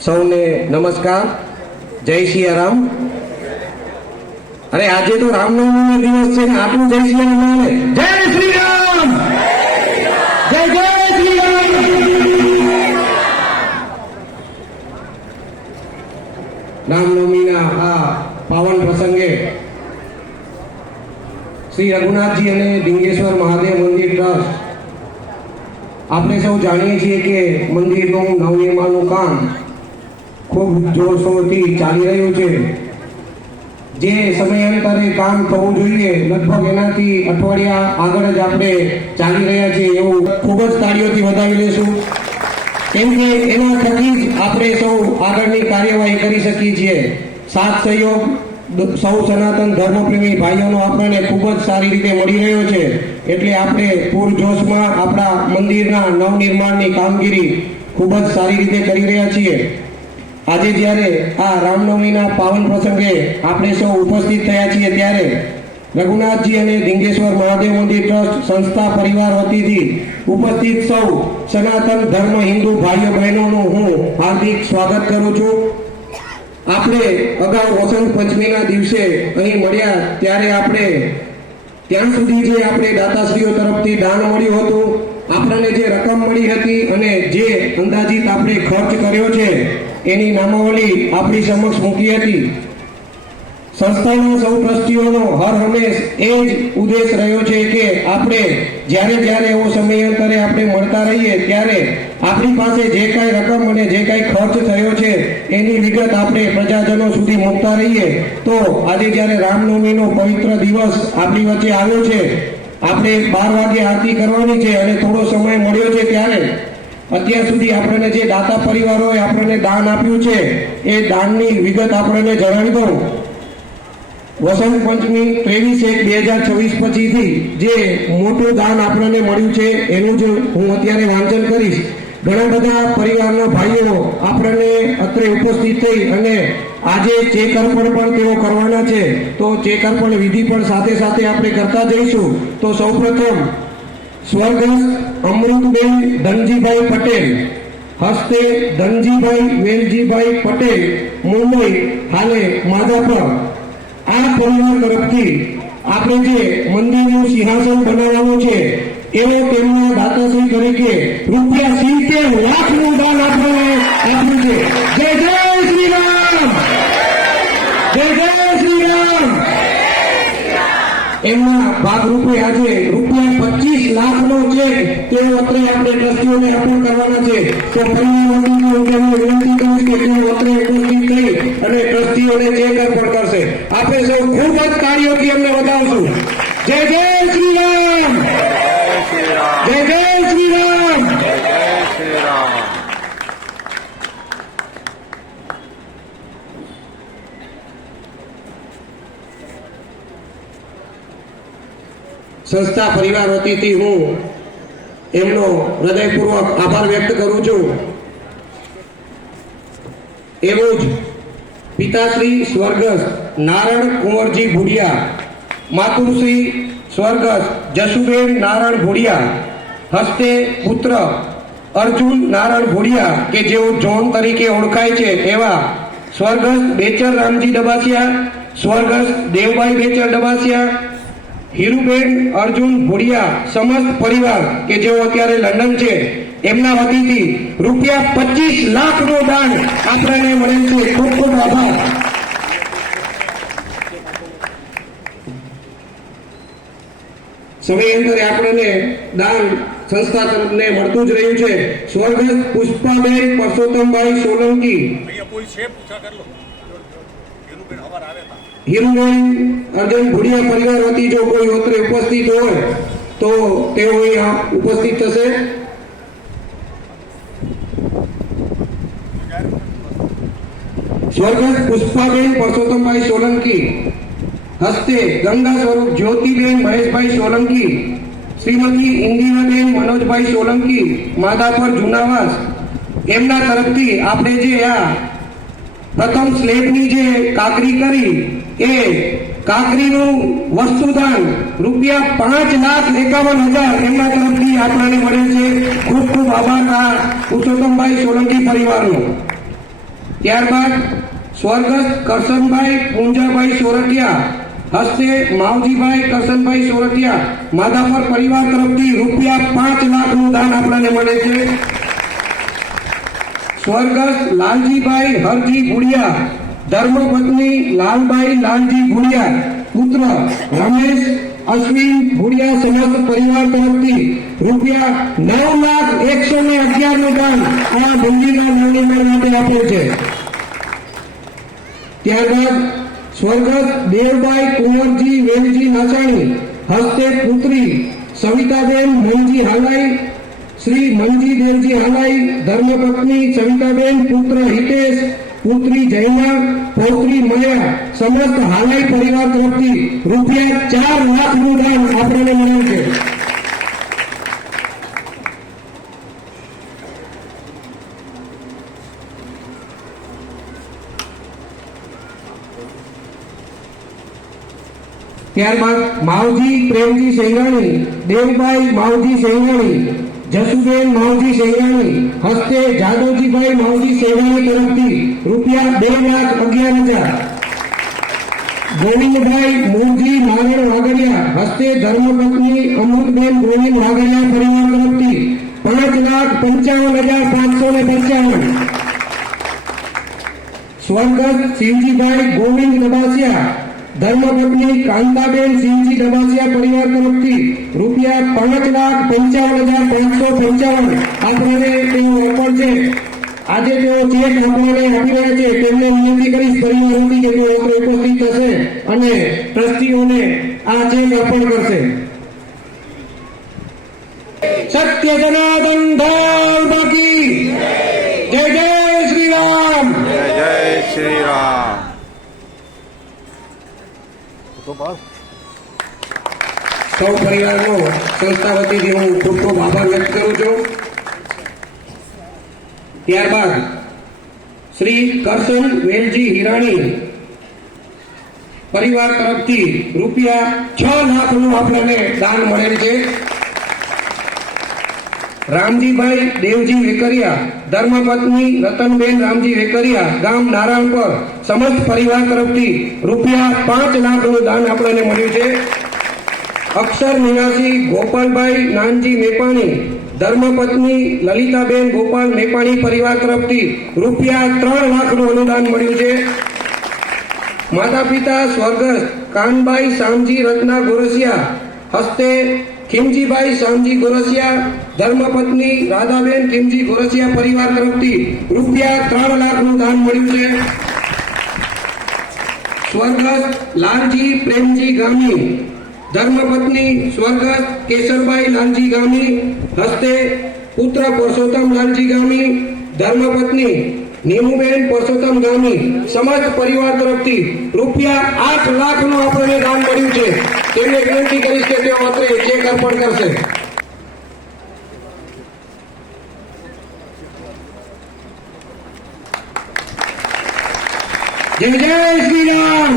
સૌને નમસ્કાર, જય સિયારામ. અરે આજે તો રામનવમીનો દિવસ છે ને આટલું જય સિયારામ. જય શ્રી રામ, જય જય શ્રી રામ. રામનવમીના આ પાવન પ્રસંગે શ્રી રઘુનાથજી અને ડિંગેશ્વર મહાદેવ મંદિર ટ્રસ્ટ, આપણે સૌ જાણીએ છીએ કે મંદિરનું નવનિર્માણનું કામ ખૂબ જોરશોરથી ચાલી રહ્યું છે. જે સમયાંતરે કામ થવું જોઈએ લગભગ એનાથી અઠવાડિયા આગળ જ આપણે ચાલી રહ્યા છીએ એવું ખૂબ જ તાળીઓથી વધાવી લઈશું, કેમ કે એના થકી જ આપણે સૌ આગળની કાર્યવાહી કરી શકીએ છીએ. સાથ સહયોગ સૌ સનાતન ધર્મપ્રેમી ભાઈઓનો આપણને ખૂબ જ સારી રીતે મળી રહ્યો છે. એટલે આપણે પૂરજોશમાં આપણા મંદિરના નવનિર્માણની કામગીરી ખૂબ જ સારી રીતે કરી રહ્યા છીએ. આજે જ્યારે આ રામનવમીના પાવન પ્રસંગે આપણે સૌ ઉપસ્થિત થયા છીએ ત્યારે રઘુનાથજી અને ડિંગેશ્વર મહાદેવ મંદિર ટ્રસ્ટ સંસ્થા પરિવાર વતીથી ઉપસ્થિત સૌ સનાતન ધર્મ હિન્દુ ભાઈઓ બહેનોનું હું હાર્દિક સ્વાગત કરું છું. આપણે અગાઉ વસંત પંચમીના દિવસે અહીં મળ્યા ત્યારે આપણે ત્યાં સુધી જે આપણે દાતાશ્રીઓ તરફથી દાન મળ્યું હતું, આપણને જે રકમ મળી હતી અને જે અંદાજિત આપણે ખર્ચ કર્યો છે એની નામાવલી આપણી સમક્ષ મૂકી હતી. સંસ્થાના સૌ ટ્રસ્ટીઓનો હર હંમેશ એ જ ઉદ્દેશ રહ્યો છે કે આપણે જ્યારે એવો સમયાંતરે આપણે મળતા રહીએ ત્યારે આપણી પાસે જે કાંઈ રકમ અને જે કાંઈ ખર્ચ થયો છે એની વિગત આપણે પ્રજાજનો સુધી મૂકતા રહીએ. તો આજે જ્યારે રામનવમીનો પવિત્ર દિવસ આપણી વચ્ચે આવ્યો છે, આપણે 12 વાગે આરતી કરવાની છે અને થોડો સમય મળ્યો છે ત્યારે અત્યાર સુધી આપણને જે દાતા પરિવારોએ આપણને દાન આપ્યું છે એ દાનની વિગત આપણને જણાવી દઉં. વસંત પંચમી 23/1/2026 પછીથી જે મોટું દાન આપણને મળ્યું છે એનું જ હું અત્યારે વાંચન કરીશ. ઘણા બધા પરિવારના ભાઈઓ આપણને અત્રે ઉપસ્થિત થઈ અને આજે ચેક અર્પણ પણ તેઓ કરવાના છે. તો ચેક અર્પણ વિધિ પણ સાથે સાથે આપણે કરતા જઈશું. તો સૌપ્રથમ સ્વર્ગસ્થ અમૃતબેન ધનજીભાઈ પટેલ હસ્તે ધનજીભાઈ વેલજીભાઈ પટેલ મુંબઈ હાલે માધાપર, આ પરિવાર તરફથી આપણે જે મંદિરનું સિંહાસન બનાવવાનું છે એવો તેમના દાતાશ્રી તરીકે ₹70 લાખનું દાન આપણને આપ્યું છે. જય જય શ્રી રામ, જય જય શ્રી રામ. એમના ભાગરૂપે આજે ₹25 લાખનો ચેક તેઓ અત્રે આપણે ટ્રસ્ટીઓને અર્પણ કરવાના છે. તો પરિવાર મંદિરની વિનંતી કરીશ કે તેઓ અત્રે ઉપસ્થિત થઈ અને ટ્રસ્ટીઓને ચેક અર્પણ કરશે. આપણે સૌ ખૂબ જ કાર્યોથી એમને વધાવશું. જય જય શ્રી રામ, જય જય શ્રી રામ. સંસ્થા પરિવાર વતીથી હું એમનો હૃદયપૂર્વક આભાર વ્યક્ત કરું છું. એવું જ પિતાશ્રી સ્વર્ગસ્થ નારાયણ કુંવરજી ભુડિયા, માતુશ્રી સ્વર્ગસ્થ જશુબેન નારાયણ ભુડિયા હસ્તે પુત્ર અર્જુન નારાયણ ભુડિયા કે જેઓ જોન તરીકે ઓળખાય છે એવા સ્વર્ગસ્થ બેચર રામજી ડબાસિયા, સ્વર્ગસ્થ દેવભાઈ બેચર ડબાસિયા, હીરુબેન અર્જુન ભુડિયા સમસ્ત પરિવાર કે જેઓ અત્યારે લંડન છે એમના વતીથી ₹25 લાખનું દાન આપણને મળેલ છે. ખૂબ ખૂબ આભાર. સમયાંતરે આપણને દાન સંસ્થા તરફને મળતું જ રહ્યું છે. સ્વર્ગસ્થ પુષ્પાબેન પરસોત્તમભાઈ સોલંકી, હીરુબેન અર્જુન ભુડિયા પરિવાર વતી જો કોઈ અત્રે ઉપસ્થિત હોય તો તેઓ અહીં ઉપસ્થિત થશે. સ્વર્ગસ્થ પુષ્પાબેન પરસોત્તમભાઈ સોલંકી હસ્તે ગંગા સ્વરૂપ જ્યોતિબેન મહેશભાઈ સોલંકી, શ્રીમતી ઇન્દિરાબેન મનોજભાઈ સોલંકી માધાપર જુનાવાસ, એમના તરફથી આપણે જે આ પ્રથમ સ્લેબની જે કાકરી કરી એ કાકરીનું વસ્તુદાન ₹5,51,000 એમના તરફથી આપણને મળે છે. ખૂબ ખૂબ આભાર આ પુરુષોત્તમભાઈ સોલંકી પરિવારનો. ત્યારબાદ સ્વર્ગસ્થ કરશનભાઈ પૂંજાભાઈ સોરઠિયા હસ્તે માવજીભાઈ કરશનભાઈ સોરઠિયા માધાપર પરિવાર તરફથી ₹5 લાખનું દાન આપણને મળે છે. સ્વર્ગસ્થ લાલજીભાઈ હરજી ભુડિયા ધર્મપત્ની લાલબાઈ લાલજી ભુડિયા પુત્ર રમેશ અશ્વિન ભુડિયા સમસ્ત પરિવાર તરફથી ₹9,111,000 નું દાન આ મંદિરના નિર્માણ માટે આપેલ છે. ત્યારબાદ સ્વર્ગસ્થ દેવભાઈ કુંવરજી વેલજી નાચાણી હસ્તે પુત્રી સવિતાબેન મનજી હાલાઈ શ્રી મનજી દેવજી હાલાઈ ધર્મપત્ની સવિતાબેન પુત્ર હિતેશ પુત્રી જયના પૌત્રી મયા સમસ્ત હાલાઈ પરિવાર તરફથી ₹4 લાખનું દાન આપણને મળ્યું છે. ત્યારબાદ માવજી પ્રેમજી સેંગાણી દેવભાઈ માવજી સેંગાણી જસુબેન માવજી સેંગાણી હસ્તે જાદવજીભાઈ માવજી સેંગાણી તરફથી ₹2,11,000. ગોવિંદભાઈ મૂળજી નારાયણ વાગડિયા હસ્તે ધર્મપત્ની અમૃતબેન ગોવિંદ વાગડિયા પરિવાર તરફથી ₹5,55,555. સ્વર્ગસ્થ શિવજીભાઈ ગોવિંદ દબાસિયા ધર્મપત્ની કાંતાબેન સિંહજી દબાસિયા પરિવાર તરફથી ₹5,55,555 આપણને તેઓ ઓફર છે. આજે તેઓ ચેક આપણને આપી રહ્યા છે. તેમને વિનંતી કરીશ પરિવાર વતી કે તેઓ ઉપસ્થિત થશે અને ટ્રસ્ટીઓને આ ચેક અર્પણ કરશે. સત્ય જનાર્દન ઢાલ બાકી જય જય શ્રી રામ. જય જય શ્રી રામ. સૌ પરિવારનો સંસ્થા વતીથી હું ખૂબ ખૂબ આભાર વ્યક્ત કરું છું. ત્યારબાદ શ્રી કરશન વેલજી હિરાણી પરિવાર તરફથી ₹6 લાખનું આપણને દાન મળેલ છે. રામજીભાઈ દેવજી વેકરિયા ધર્મપત્ની રતનબેન રામજી વેકરિયા ગામ નારાયણપર સમસ્ત પરિવાર તરફથી ₹5 લાખનું દાન આપણને મળ્યું છે. અક્ષર નિવાસી ગોપાલભાઈ નાનજી મેપાણી ધર્મપત્ની લલિતાબેન ગોપાલ મેપાણી પરિવાર તરફથી ₹3 લાખનું અનુદાન મળ્યું છે. માતા પિતા સ્વર્ગસ્થ કાનભાઈ શામજી રત્ના ગોરસિયા હસ્તે ખીમજીભાઈ શામજી ગોરસિયા ધર્મપત્ની રાધાબેન ખીમજી ગોરસિયા પરિવાર તરફથી ₹3 લાખનું દાન મળ્યું છે. સ્વર્ગસ્થ લાલજી પ્રેમજી ગામી ધર્મપત્ની સ્વર્ગસ્થ કેશરભાઈ લાલજી ગામી હસ્તે પુત્ર પરસોત્તમ લાલજી ગામી ધર્મપત્ની નીમુબેન પરસોત્તમ ગામી સમસ્ત પરિવાર તરફથી ₹8 લાખનું આપણને દાન મળ્યું છે. તેમને વિનંતી કરીશ કે તેઓ અત્રે ચેક અર્પણ કરશે. જય જય શ્રી રામ.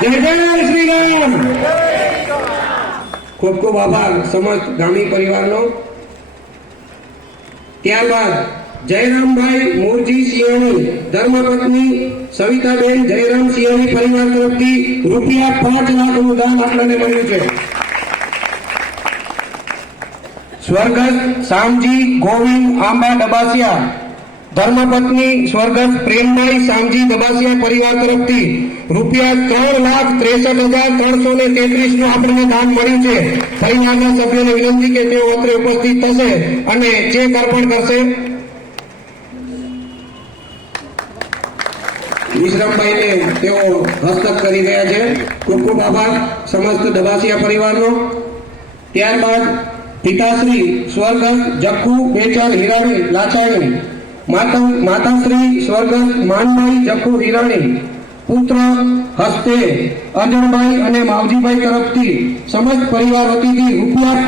જય જય શ્રી રામ. ખૂબ ખૂબ આભાર સમસ્ત ગામી પરિવારનો. ત્યારબાદ જયરામભાઈ મોરજી સિંહાણી ધર્મપત્ની સવિતાબેન જયરામ સિંહાણી પરિવાર તરફથી ₹5 લાખનું દાન આપણને મળ્યું છે. સ્વર્ગસ્થ શામજી ગોવિંદ આંબા દબાસિયા ધર્મપત્ની સ્વર્ગસ્થ પ્રેમભાઈ શામજી દબાસિયા પરિવાર તરફથી ₹3,63,333 નું આપણને દાન મળ્યું છે. પરિવારના સભ્યોને વિનંતી કે તેઓ અત્રે ઉપસ્થિત થશે અને ચેક અર્પણ કરશે. વિશ્રામભાઈને તેઓ હસ્તક કરી રહ્યા છે. ખૂબ ખૂબ આભાર સમસ્ત દબાસિયા પરિવારનો. ત્યારબાદ પિતાશ્રી સ્વર્ગસ્થ જખુ બેચર હિરાણી લાછાણી માતાશ્રી સ્વર્ગસ્થ માનભાઈ જખુ હિરાણી પુત્ર હસ્તે અજણભાઈ અને માવજીભાઈ તરફથી સમસ્ત પરિવાર વતીથી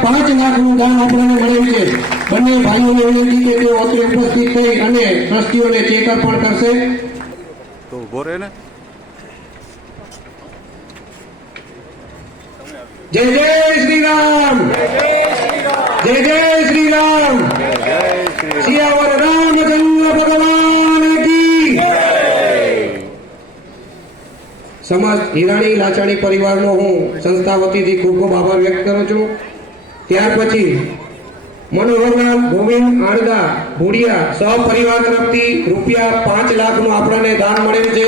₹5 લાખનું દાન આપણને મળ્યું છે. બંને ભાઈઓને વિનંતી કે તેઓ અત્રે ઉપસ્થિત થઈ અને ટ્રસ્ટીઓને ચેક અર્પણ કરશે. તો ઉભો રહે ને. જય જય શ્રી રામ. જય જય શ્રી રામ. સિયાવર રામચંદ્ર ભગવાન કી સમસ્ત હિરાણી લાચાણી પરિવારનો હું સંસ્થા વતીથી ખૂબ ખૂબ આભાર વ્યક્ત કરું છું. ત્યાર પછી મનોહરલાલ ગોવિંદ આણદા ભુડિયા સહપરિવાર તરફથી રૂપિયા 5 લાખનું આપણને દાન મળેલ છે.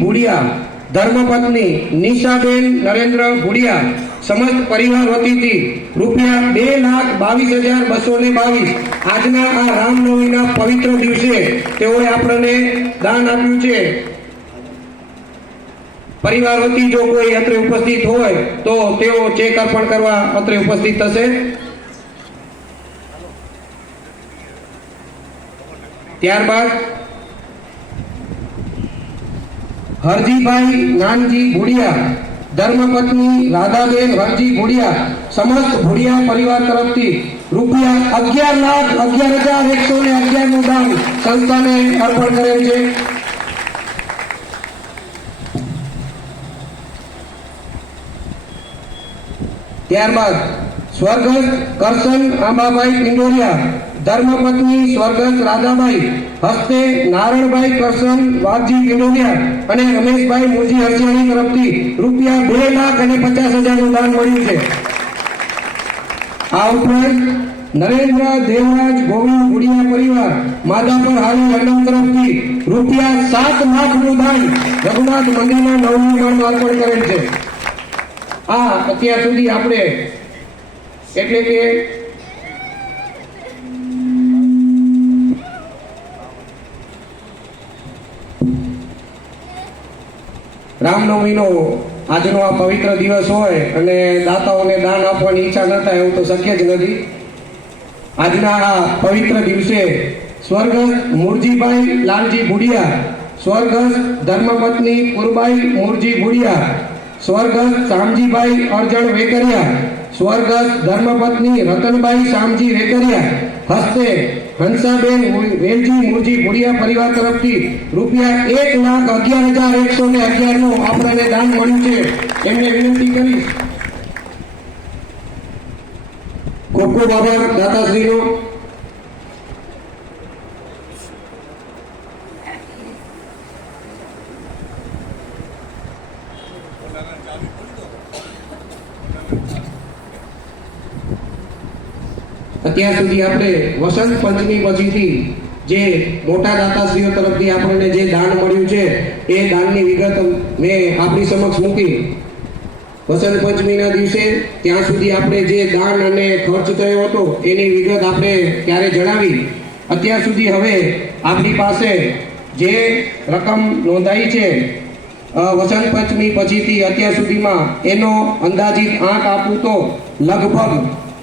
ભુડિયા ધર્મપત્ની નિશાબેન નરેન્દ્ર ભુડિયા સમસ્ત પરિવાર વતીથી રૂપિયા 2,22,222 આજના આ રામનવમીના પવિત્ર દિવસે તેઓએ આપણને દાન આપ્યું છે. પરિવાર વતી જો કોઈ અત્રે ઉપસ્થિત હોય તો તેઓ ચેક અર્પણ કરવા અત્રે ઉપસ્થિત થશે. ત્યારબાદ હરજીભાઈ નાનજી ભુડિયા ધર્મપત્ની રાધાબેન હરજી ભુડિયા સમસ્ત ભુડિયા પરિવાર તરફથી રૂપિયા 11,11,111 નું દાન સંસ્થાને અર્પણ કરેલ છે. ત્યારબાદ સ્વર્ગસ્થ કરશન આંબાભાઈ પિંડોરિયા ધર્મપત્ની સ્વર્ગસ્થ રાધાબાઈ હસ્તે નારણભાઈ કરશન વાઘજી પિંડોરિયા અને રમેશભાઈ મુરજી હરસિયાણી તરફથી રૂપિયા 2,50,000 નું દાન મળ્યું છે. આ ઉપરાંત નરેન્દ્ર દેવરાજ ગોવિંદ ભુડિયા પરિવાર માધાપર હાલુ મંડળ તરફથી રૂપિયા 7 લાખનું દાન રઘુનાથ મંદિરના નવનિર્માણમાં અર્પણ કરેલ છે. આ અત્યાર સુધી આપણે એટલે કે રામનવમીનો આજનો આ પવિત્ર દિવસ હોય અને દાતાઓને દાન આપવાની ઈચ્છા ન થાય એવું તો શક્ય જ નથી. આજના આ પવિત્ર દિવસે સ્વર્ગસ્થ મુરજીભાઈ લાલજી ભુડિયા સ્વર્ગસ્થ ધર્મપત્ની પુરબાઈ મુરજી ભુડિયા સ્વર્ગસ્થ શામજીભાઈ અરજણ વેકરિયા સ્વર્ગસ્થ ધર્મપત્ની રતનબાઈ શામજી વેકરિયા હસ્તે હંસાબેન વેલજી મુરજી ભુડિયા પરિવાર તરફથી રૂપિયા 1,11,111 નું આપણને દાન મળ્યું છે. એમને વિનંતી કરીશ. ખૂબ ખૂબ આભાર દાતાશ્રીનો. અત્યાર સુધી આપણે વસંત પંચમી પછીથી જે મોટા દાતાશ્રીઓ તરફથી આપણને જે દાન મળ્યું છે એ દાનની વિગત મેં આપણી સમક્ષ મૂકી. વસંત પંચમીના દિવસે ત્યાં સુધી આપણે જે દાન અને ખર્ચ થયો હતો એની વિગત આપણે ત્યારે જણાવી. અત્યાર સુધી હવે આપણી પાસે જે રકમ નોંધાઈ છે વસંત પંચમી પછીથી અત્યાર સુધીમાં એનો અંદાજિત આંક આપું તો લગભગ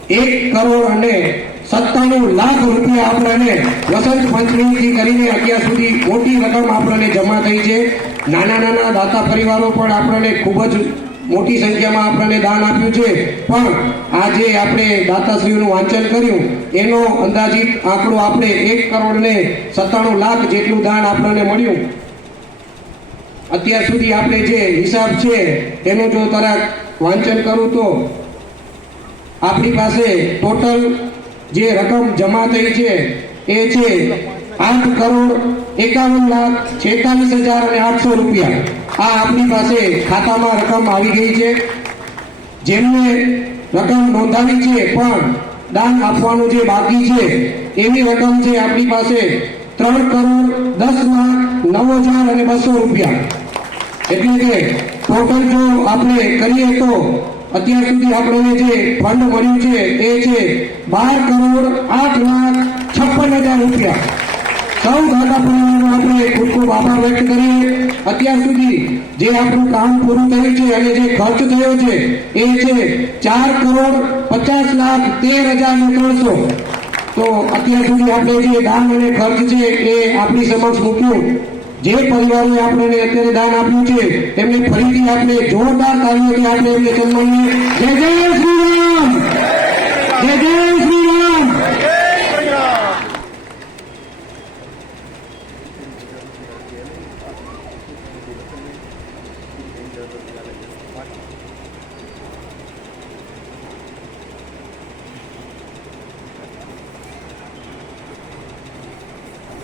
1,97,00,000 રૂપિયા આપણને વસંત પંચમીથી કરીને અત્યાર સુધી મોટી રકમ આપણને જમા થઈ છે. નાના નાના દાતા પરિવારો પણ આપણને ખૂબ જ મોટી સંખ્યામાં આપણને દાન આપ્યું છે. પણ આજે આપણે દાતાશ્રીઓનું વાંચન કર્યું એનો અંદાજિત આંકડો આપણે 1,97,00,000 જેટલું દાન આપણને મળ્યું. અત્યાર સુધી આપણે જે હિસાબ છે એનું જો તરાક વાંચન કરું તો આપણી પાસે ટોટલ જે રકમ જમા થઈ છે એ છે 8,51,46,800 રૂપિયા. આ આપણી પાસે ખાતામાં રકમ આવી ગઈ છે. જેમને રકમ નોંધાવી છે પણ દાન આપવાનું જે બાકી છે એવી રકમ છે આપણી પાસે 3,10,09,200 રૂપિયા. એટલે કે ટોટલ જો આપણે કરીએ તો અત્યાર સુધી આપણને જે ફંડ મળ્યું છે એ છે 12,08,56,000 રૂપિયા. સૌ દાતા પરિવારનો આપણે ખૂબ ખૂબ આભાર વ્યક્ત કરીએ. અત્યાર સુધી જે આપણું કામ પૂરું થયું છે અને જે ખર્ચ થયો છે એ છે 4,50,13,300. તો અત્યાર સુધી આપણે જે દાન અને ખર્ચ છે એ આપણી સમક્ષ મૂક્યું. જે પરિવારે આપણને અત્યારે દાન આપ્યું છે તેમને ફરીથી આપણે જોરદાર તાળીઓથી આપણે એમને સન્માનીએ. જય જય શ્રી રામ, જય જય શ્રી રામ.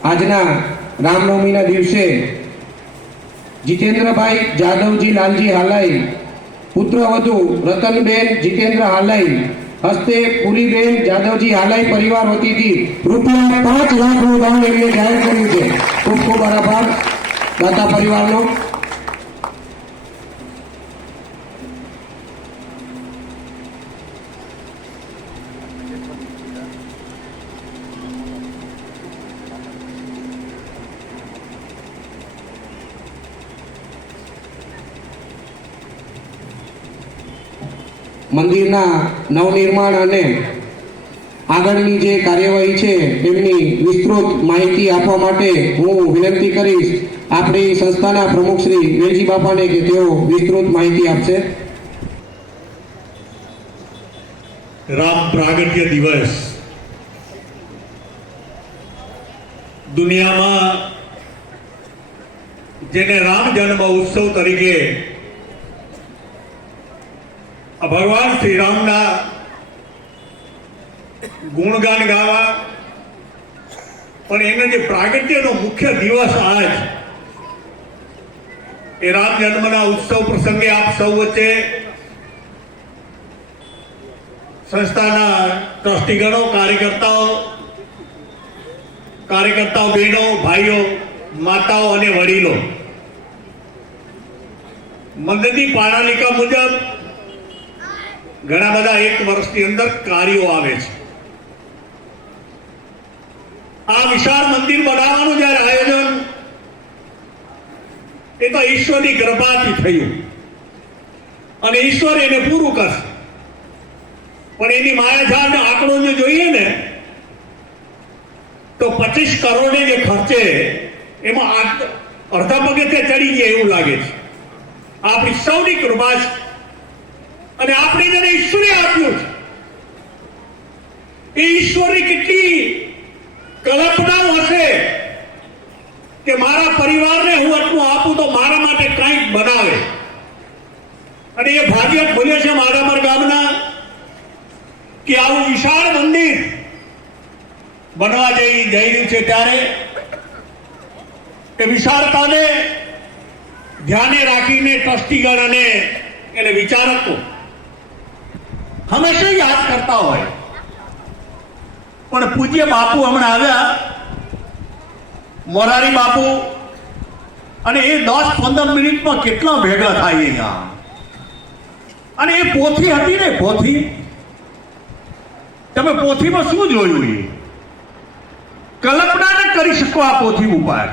આજના રામનવમીના દિવસે જીતેન્દ્રભાઈ જાદવજી લાલજી હાલાઈ, પુત્રવધુ રતનબેન જીતેન્દ્ર હાલાઈ હસ્તે પુરીબેન જાદવજી હાલાઈ પરિવાર વતીથી ₹5 લાખનું દાન એમને જાહેર કર્યું છે. ખૂબ ખૂબ આભાર દાતા પરિવારનો. મંદિરના નવનિર્માણ અને આગળની જે કાર્યવાહી છે એમની વિસ્તૃત માહિતી આપવા માટે હું વિનંતી કરીશ આપણી સંસ્થાના પ્રમુખ શ્રી વેલજી બાપાને કે તેઓ વિસ્તૃત માહિતી આપશે. રામ પ્રાગટ્ય દિવસ દુનિયામાં જેને રામ જન્મ ઉત્સવ તરીકે ભગવાન શ્રી રામના ગુણગાન ગાવા, પણ એનો જે પ્રાગટ્યનો મુખ્ય દિવસ આજ એ રામ જન્મના ઉત્સવ પ્રસંગે આપ સૌ વચ્ચે સંસ્થાના ટ્રસ્ટીગણો, કાર્યકર્તાઓ, બહેનો, ભાઈઓ, માતાઓ અને વડીલો, મંદિરની પાણાલિકા મુજબ ઘણા બધા એક વર્ષની અંદર કાર્યો આવે છે. આ વિશાળ મંદિર બનાવવાનું જયારે આયોજન એ તો ઈશ્વરની કૃપાથી થયું અને ઈશ્વર એને પૂરું કરશે. પણ એની માયાજાળનો આંકડો જો જોઈએ ને તો 25 કરોડ જે ખર્ચે એમાં અડધા પગથિયે ચડી ગયા એવું લાગે છે. આપણી સૌની કૃપા છે અને આપણે જેને ઈશ્વરે આપ્યું છે એ ઈશ્વરની કેટલી કલ્પનાઓ હશે કે મારા પરિવારને હું આટલું આપું તો મારા માટે કંઈક બનાવે. અને એ ભાગ્ય ખોલ્યો છે મારામર ગામના કે આવું વિશાળ મંદિર બનવા જઈ રહ્યું છે. ત્યારે એ વિશાળતાને ધ્યાને રાખીને ટ્રસ્ટીગણ અને એને વિચારકો હંમેશા યાદ કરતા હોય. પણ પૂજ્ય બાપુ હમણાં આવ્યા, મોરારી બાપુ, અને એ 10-15 મિનિટમાં કેટલા ભેગા થાય અહીંયા. અને એ પોથી હતી ને, પોથી, તમે પોથીમાં શું જોયું? એ કલ્પના ન કરી શકો આ પોથી ઉપર.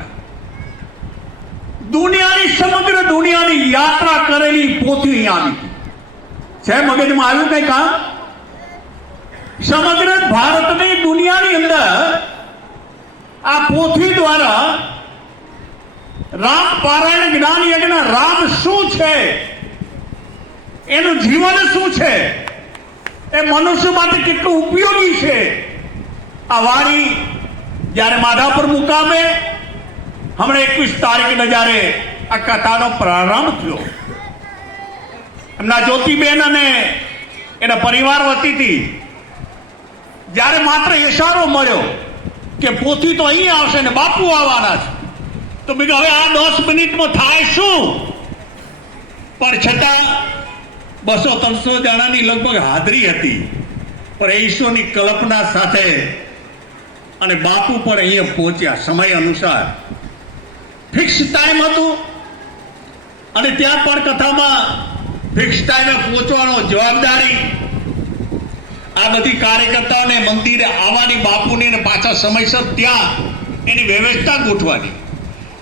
સમગ્ર દુનિયાની યાત્રા કરેલી પોથી અહીંયા આવી છે. મગજમાં આવ્યું કઈ કામ? સમગ્ર ભારતની દુનિયાની અંદર આ પોથી દ્વારા રામ પારાયણ જ્ઞાન યજ્ઞ, રામ શું છે, એનું જીવન શું છે, એ મનુષ્ય માટે કેટલું ઉપયોગી છે. આ વાણી જ્યારે માધાપુર મુકામે હમણાં 21 તારીખને જ્યારે આ કથાનો પ્રારંભ થયો, એમના જ્યોતિબેન અને એના પરિવાર વતીથી જ્યારે માત્ર ઇશારો મળ્યો કે પોથી તો અહીં આવશે ને બાપુ આવવાના છે, તો બીજું હવે આ 10 મિનિટમાં થાય શું? પણ છતાં 200-300 જણાની લગભગ હાજરી હતી. પણ ઈશ્વરની કલ્પના સાથે અને બાપુ પણ અહીંયા પહોંચ્યા સમય અનુસાર. ફિક્સ ટાઈમ હતું અને ત્યાં પણ કથામાં ફિક્સ ટાઈમે પહોંચવાનો જવાબદારી આ બધી કાર્યકર્તાઓને મંદિરે આવવાની, બાપુની અને પાછા સમયસર ત્યાં એની વ્યવસ્થા ગોઠવાની.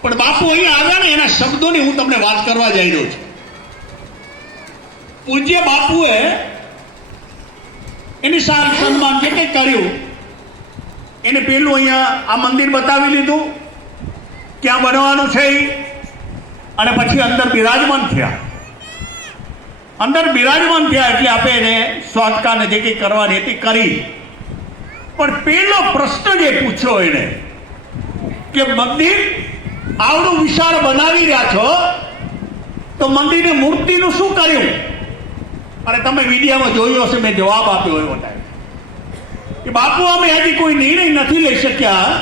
પણ બાપુ અહીં આવ્યા ને એના શબ્દોની હું તમને વાત કરવા જઈ રહ્યો છું. પૂજ્ય બાપુએ એની સાર સન્માન જે કંઈ કર્યું એને પેલું અહીંયા આ મંદિર બતાવી લીધું ક્યાં બનવાનું છે, અને પછી અંદર બિરાજમાન થયા. એટલે આપણે એને સ્વાગતાને જે કંઈ કરવાની હતી કરી. પણ પેલો પ્રશ્ન જે પૂછ્યો એને કે મંદિર આવડું વિશાળ બનાવી રહ્યા છો તો મંદિરની મૂર્તિનું શું કર્યું? અને તમે વિડીયોમાં જોયું હશે, મેં જવાબ આપ્યો એવો ટાઈમ કે બાપુ અમે હજી કોઈ નિર્ણય નથી લઈ શક્યા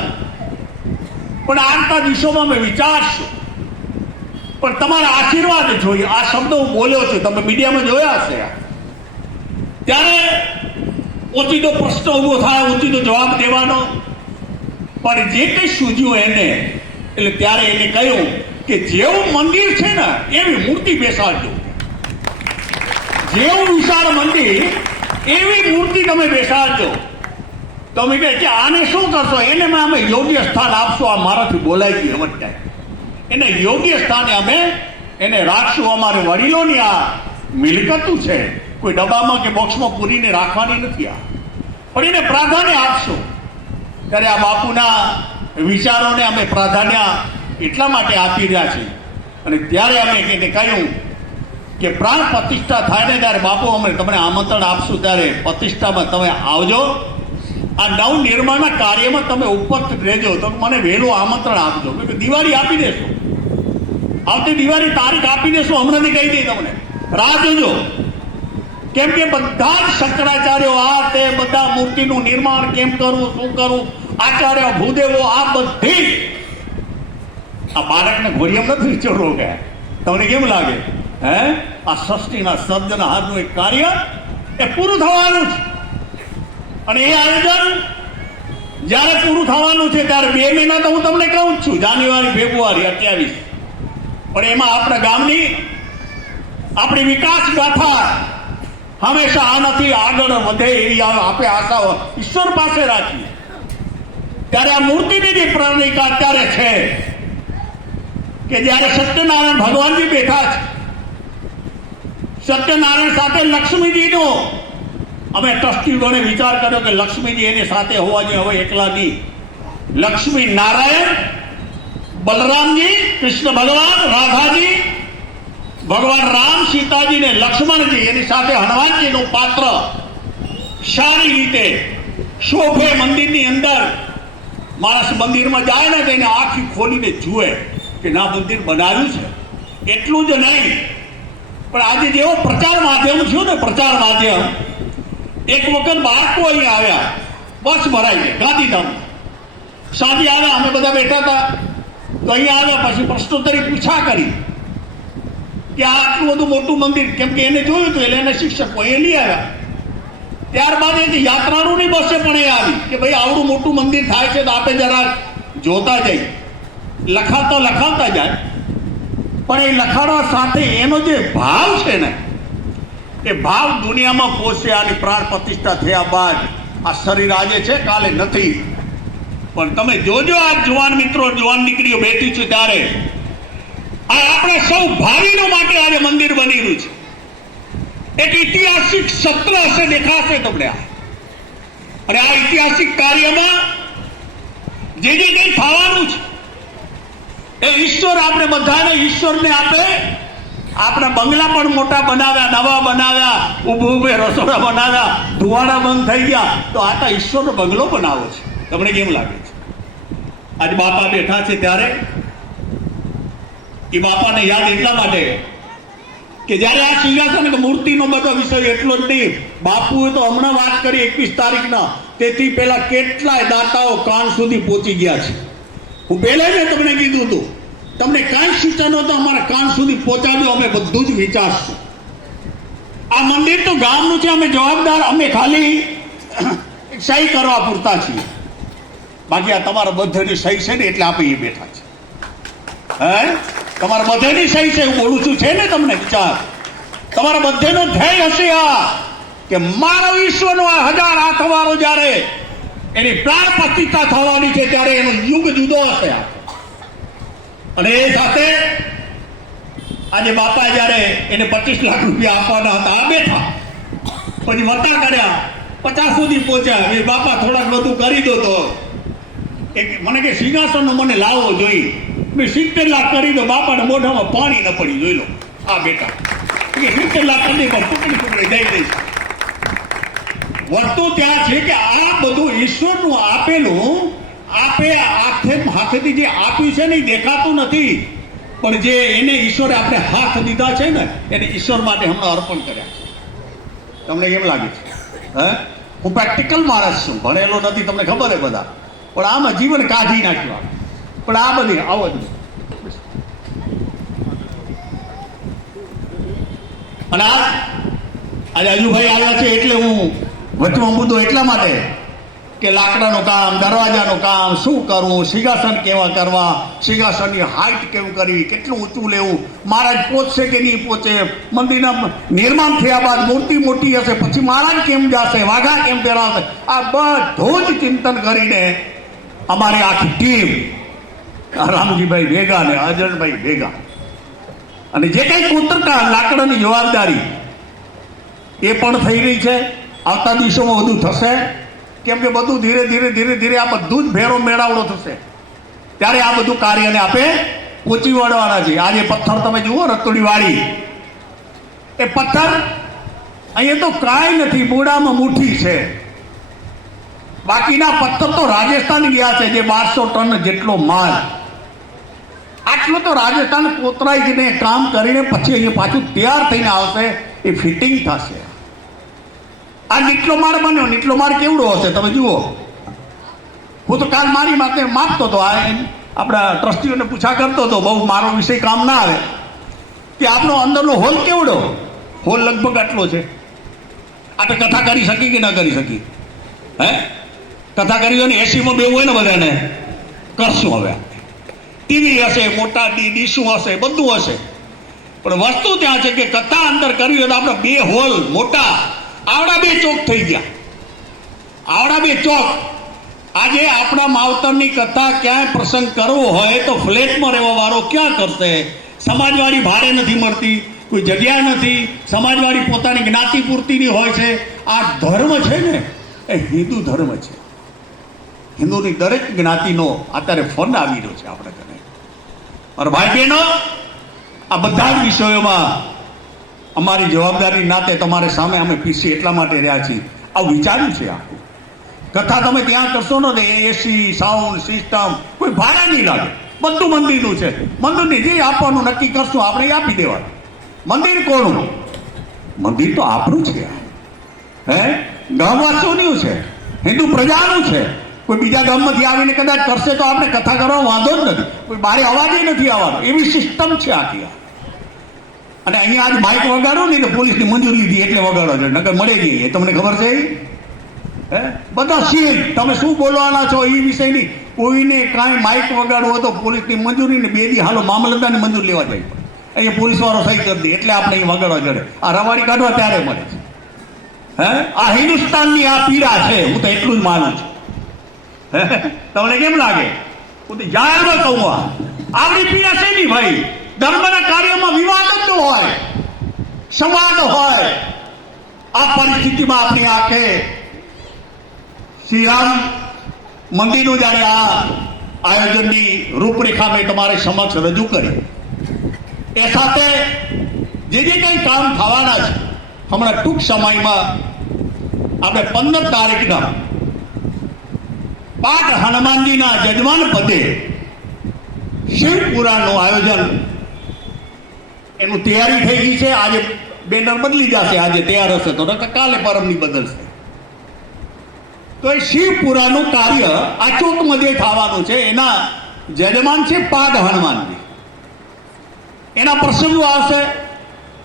પણ આવતા દિવસોમાં મેં વિચારશું. પણ તમારા આશીર્વાદ જોઈએ. આ શબ્દો હું બોલ્યો છું, તમે મીડિયામાં જોયા હશે. ત્યારે ઓચિતો પ્રશ્ન ઉભો થાય, ઓચિતો જવાબ દેવાનો. પણ જે કંઈ સૂઝ્યું એને, એટલે ત્યારે એને કહ્યું કે જેવું મંદિર છે ને એવી મૂર્તિ બેસાડજો. જેવું વિશાળ મંદિર એવી મૂર્તિ તમે બેસાડજો. તમે કહે કે આને શું કરશો? એને અમે યોગ્ય સ્થાન આપશો. આ મારાથી બોલાઈ ગઈ હવે. એને યોગ્ય સ્થાને અમે એને રાખશું. અમારે વડીલોની આ મિલકતું છે, કોઈ ડબ્બામાં કે બોક્સમાં પૂરીને રાખવાની નથી. આ પણ એને પ્રાધાન્ય આપશું. ત્યારે આ બાપુના વિચારોને અમે પ્રાધાન્ય એટલા માટે આપી રહ્યા છીએ. અને ત્યારે અમે એને કહ્યું કે પ્રાણ પ્રતિષ્ઠા થાય ને ત્યારે બાપુ અમે તમને આમંત્રણ આપશું, ત્યારે પ્રતિષ્ઠામાં તમે આવજો. આ નવનિર્માણના કાર્યમાં તમે ઉપસ્થિત રહેજો. તો મને વહેલું આમંત્રણ આપજો. દિવાળી આપી દેશો, આવતી દિવાળી તારીખ આપી દેશો, હમણાંથી કહી દઈ તમને. રાહ જોજો. કેમ કે બધા જ શંકરાચાર્યો આ તે બધા મૂર્તિનું નિર્માણ કેમ કરવું, શું કરવું, આચાર્ય ભૂદેવો આ બધી આ બાળકને ઘોડિયામ નથી ચોરો ગયા. તમને કેમ લાગે? હે, આ સૃષ્ટિના શબ્દના હાથનું એક કાર્ય એ પૂરું થવાનું છે. અને એ આયોજન જ્યારે પૂરું થવાનું છે ત્યારે 2 મહિના તો હું તમને કહું જ છું, જાન્યુઆરી ફેબ્રુઆરી 28. પણ એમાં આપણા ગામની આપણી વિકાસ ગાથા હંમેશા આનાથી આગળ વધે એવી આપણે આશા ઈશ્વર પાસે રાખીએ. ત્યારે આ મૂર્તિની જે પ્રણિકા અત્યારે છે કે જ્યારે સત્યનારાયણ ભગવાનજી બેઠા છે, સત્યનારાયણ સાથે લક્ષ્મીજીનો અમે ટ્રસ્ટીઓને વિચાર કર્યો કે લક્ષ્મીજી એની સાથે હોવા જોઈએ. હવે એકલા નહીં, લક્ષ્મી નારાયણ, બલરામજી, કૃષ્ણ ભગવાન, રાધાજી, ભગવાન રામ, સીતાજી ને લક્ષ્મણજી, એની સાથે હનુમાનજીનું પાત્ર સારી રીતે શોભે મંદિરની અંદર. માણસ મંદિરમાં જાય ને તો એને આંખ ખોલીને જુએ કે ના મંદિર બનાવ્યું છે. એટલું જ નહીં, પણ આજે જેવો પ્રચાર માધ્યમ થયું ને, પ્રચાર માધ્યમ, એક વખત બાળકો અહીંયા આવ્યા, બસ ભરાઈ ગઈ ગાંધીધામ. સાંજે આવ્યા, અમે બધા બેઠા હતા, તો અહીંયા આવ્યા. પછી પ્રશ્નોત્તરી પૂછા કરી કે આ આટલું બધું મોટું મંદિર, કેમ કે એને જોયું હતું એટલે એને શિક્ષકો એ લઈ આવ્યા. ત્યારબાદ એક યાત્રાળુની બસે પણ એ આવી કે ભાઈ આવડું મોટું મંદિર થાય છે તો આપણે જરા જોતા જઈએ. લખાવતા જાય, પણ એ લખાડવા સાથે એનો જે ભાવ છે ને એ ભાવ દુનિયામાં પોષે. આની પ્રાણ પ્રતિષ્ઠા થયા બાદ આ શરીર આજે છે, કાલે નથી. પણ તમે જોજો આ જુવાન મિત્રો, જુવાન દીકરીઓ બેઠી છે ત્યારે આ આપણે સૌ ભાવિનો માટે આજે મંદિર બની રહ્યું છે. એક ઐતિહાસિક સત્ર હશે, દેખાશે તમને. અને આ ઐતિહાસિક કાર્યમાં જે જે કંઈ થવાનું છે એ ઈશ્વર આપણે બધાને, ઈશ્વરને આપે. આપણા બંગલા પણ મોટા બનાવ્યા, નવા બનાવ્યા, ઊભે રસોડા બનાવ્યા, ધુવાડા બંધ થઈ ગયા, તો આ તો ઈશ્વરનો બંગલો બનાવો છે. તમને કેમ લાગે છે? આજે બાપા બેઠા છે ત્યારે એ બાપાને યાદ એટલા માટે કે જ્યારે આ સિંહાસન મૂર્તિનો બધો વિષય એટલો જ નહીં, બાપુએ તો હમણાં વાત કરી 21 તારીખના, તેથી પહેલા કેટલાય દાતાઓ કાન સુધી પહોંચી ગયા છે. હું પહેલા મેં તમને કીધું હતું, તમને કાંઈ સૂચનો તો અમારા કાન સુધી પહોંચાડો, અમે બધું જ વિચારશું. આ મંદિર તો ગામનું છે, અમે જવાબદાર, અમે ખાલી સહી કરવા પૂરતા છીએ. બાકી આ તમારા બધેની સહી છે ને એટલે આપણે એ બેઠા છે. હે, તમારા બધેની સહી છે, હું બોલું છું, છે ને તમને વિચાર? તમારા બધેનો ધ્યેય હશે આ કે મારો ઈશ્વરનો આ 1000 હાથવાળો જ્યારે એની પ્રાણ પ્રતિષ્ઠા થવાની છે ત્યારે એનો યુગ જુદો હશે. અને એ સાથે આજે બાપા જ્યારે એને 25 લાખ રૂપિયા આપવાના હતા, આ બેઠા, પછી વતા કર્યા, 50 સુધી પહોંચ્યા. એ બાપા થોડાક બધું કરી દો તો મને કે સિંહાસનનો મને લાવવો જોઈએ. મેં 70 લાખ કરી દો. બાપાને મોઢામાં પાણી ન પડી, જોઈ લો. આ બેટા કે 70 લાખ કરી દે, પકડી જઈ દઈશ. વસ્તુ ત્યાં છે કે આ બધું ઈશ્વરનું આપેલું, આપે હાથેથી જે આપ્યું છે ને એ દેખાતું નથી, પણ જે એને ઈશ્વરે આપણે હાથ દીધા છે ને એને ઈશ્વર માટે હમણાં અર્પણ કર્યા છે. તમને કેમ લાગે છે? હે, હું પ્રેક્ટિકલ માણસ છું, ભણેલો નથી, તમને ખબર છે બધા, પણ આમાં જીવન કાઢી નાખ્યું. પણ આ બધી આવો જ. અને આજે અજુભાઈ આવ્યા છે એટલે હું વચમાં મુદ્દો એટલા માટે કે લાકડાનું કામ, દરવાજાનું કામ શું કરવું, સિંહાસન કેવા કરવા, સિંહાસનની હાઈટ કેવું કરવી, કેટલું ઊંચું લેવું, મહારાજ પહોંચશે કે નહીં પહોંચે, મંદિરના નિર્માણ થયા બાદ મૂર્તિ મોટી હશે પછી મહારાજ કેમ જશે, વાઘા કેમ પહેરાશે, આ બધું જ ચિંતન કરીને અમારી આખી ટીમ રામજીભાઈ ભેગા ને અજણભાઈ ભેગા અને જે કંઈ કોતરકાર લાકડાની જવાબદારી એ પણ થઈ રહી છે. આવતા દિવસોમાં વધુ થશે કેમ કે બધું ધીરે ધીરે ધીરે ધીરે આ બધું જ ભેરો મેળાવડો થશે ત્યારે આ બધું કાર્યને આપણે પહોંચી વળવાના છે. આજે પથ્થર તમે જુઓ રતોડી વાળી એ પથ્થર અહીંયા તો કાંઈ નથી, બોડામાં મુઠ્ઠી છે. બાકીના પથ્થર તો રાજસ્થાન ગયા છે જે 1200 ટન જેટલો માલ, આટલો તો રાજસ્થાન કોતરાઈને કામ કરીને પછી અહીંયા પાછું તૈયાર થઈને આવશે, એ ફિટિંગ થશે. આ નીચલો માળ બન્યો, નીચલો માળ કેવડો હશે તમે જુઓ. હું તો કાલ મારી માટે માપતો હતો, આપણા ટ્રસ્ટીઓને પૂછા કરતો હતો, બહુ મારો વિષય કામ ના આવે કે આપણો અંદરનો હોલ કેવડો, હોલ લગભગ આટલો છે. આપણે કથા કરી શકી કે ના કરી શકી? હે કથા કરી હોય ને 80માં બેવું હોય ને બધાને કરશું. હવે ટીવી હશે, મોટા ડીશું હશે, બધું હશે, પણ વસ્તુ ત્યાં છે કે કથા અંદર કરવી હોય તો આપણે 2 હોલ મોટા આવડા 2 ચોક થઈ ગયા. આવડા 2 ચોક. આજે આપણા માવતરની કથા ક્યાંય પ્રસંગ કરવો હોય તો ફ્લેટમાં રહેવા વાળો ક્યાં કરશે? સમાજવાળી ભાડે નથી મળતી, કોઈ જગ્યા નથી, સમાજવાળી પોતાની જ્ઞાતિ પૂર્તિની હોય છે. આ ધર્મ છે ને એ હિન્દુ ધર્મ છે. હિન્દુની દરેક જ્ઞાતિનો અત્યારે ફંડ આવી રહ્યો છે આપણે ઘરે. અને ભાઈ બહેનો, આ બધા જ વિષયોમાં અમારી જવાબદારી નાતે તમારે સામે અમે પીસી એટલા માટે રહ્યા છીએ. આવું વિચાર્યું છે આખું. કથા તમે ત્યાં કરશો ને એસી સાઉન્ડ સિસ્ટમ કોઈ ભાડા નહીં લાગે, બધું મંદિરનું છે. મંદિરને જે આપવાનું નક્કી કરશું આપણે એ આપી દેવાનું. મંદિર કોનું? મંદિર તો આપણું છે. હે ગામવાસીઓનું છે, હિન્દુ પ્રજાનું છે. કોઈ બીજા ગામમાંથી આવીને કદાચ કરશે તો આપણે કથા કરવા વાંધો જ નથી, કોઈ બારે અવાજે નથી આવવાનો, એવી સિસ્ટમ છે આખી. અને અહીંયા આજ માઇક વગાડો ને તો પોલીસની મંજૂરી લીધી એટલે વગાડો છે, નકર મળે નહીં. એ તમને ખબર છે? હે બધા સીલ તમે શું બોલવાના છો એ વિષયની કોઈને કાંઈ માઇક વગાડવો હોય તો પોલીસની મંજૂરી ને 2 દી હાલો મામલતદારની મંજૂરી લેવા જાય. અહીંયા પોલીસ વાળો સહી કરી દે એટલે આપણે અહીં વગાડવા જડે. આ રવાડી કાઢવા ત્યારે મળે છે. હે આ હિન્દુસ્તાનની આ પીડા છે, હું તો એટલું જ માનું છું. તમને કેમ લાગે? હું તો જાહેરમાં કહું આપણી પીડા છે નહીં ભાઈ. ધર્મના કાર્યમાં વિવાદ જ ન હોય, સંવાદ હોય. આ પરિસ્થિતિમાં આપણી આંખે શ્રીરામ મંદિરનું જ્યારે આ આયોજનની રૂપરેખા મેં તમારી સમક્ષ રજૂ કરી, એ સાથે જે કંઈ કામ થવાના છે હમણાં ટૂંક સમયમાં આપણે 15 તારીખના પાઠ હનુમાનજીના જજમાન પદે શિવપુરાણનું આયોજન એનું તૈયારી થઈ ગઈ છે. આજે બેનર બદલી જશે, આજે તૈયાર હશે તો કાલે પરમની બદલશે. તો એ શિવપુરાનું કાર્ય આ ચોકમાં જે થવાનું છે એના જજમાન છે પાઠ હનુમાનજી. એના પ્રસંગો આવશે,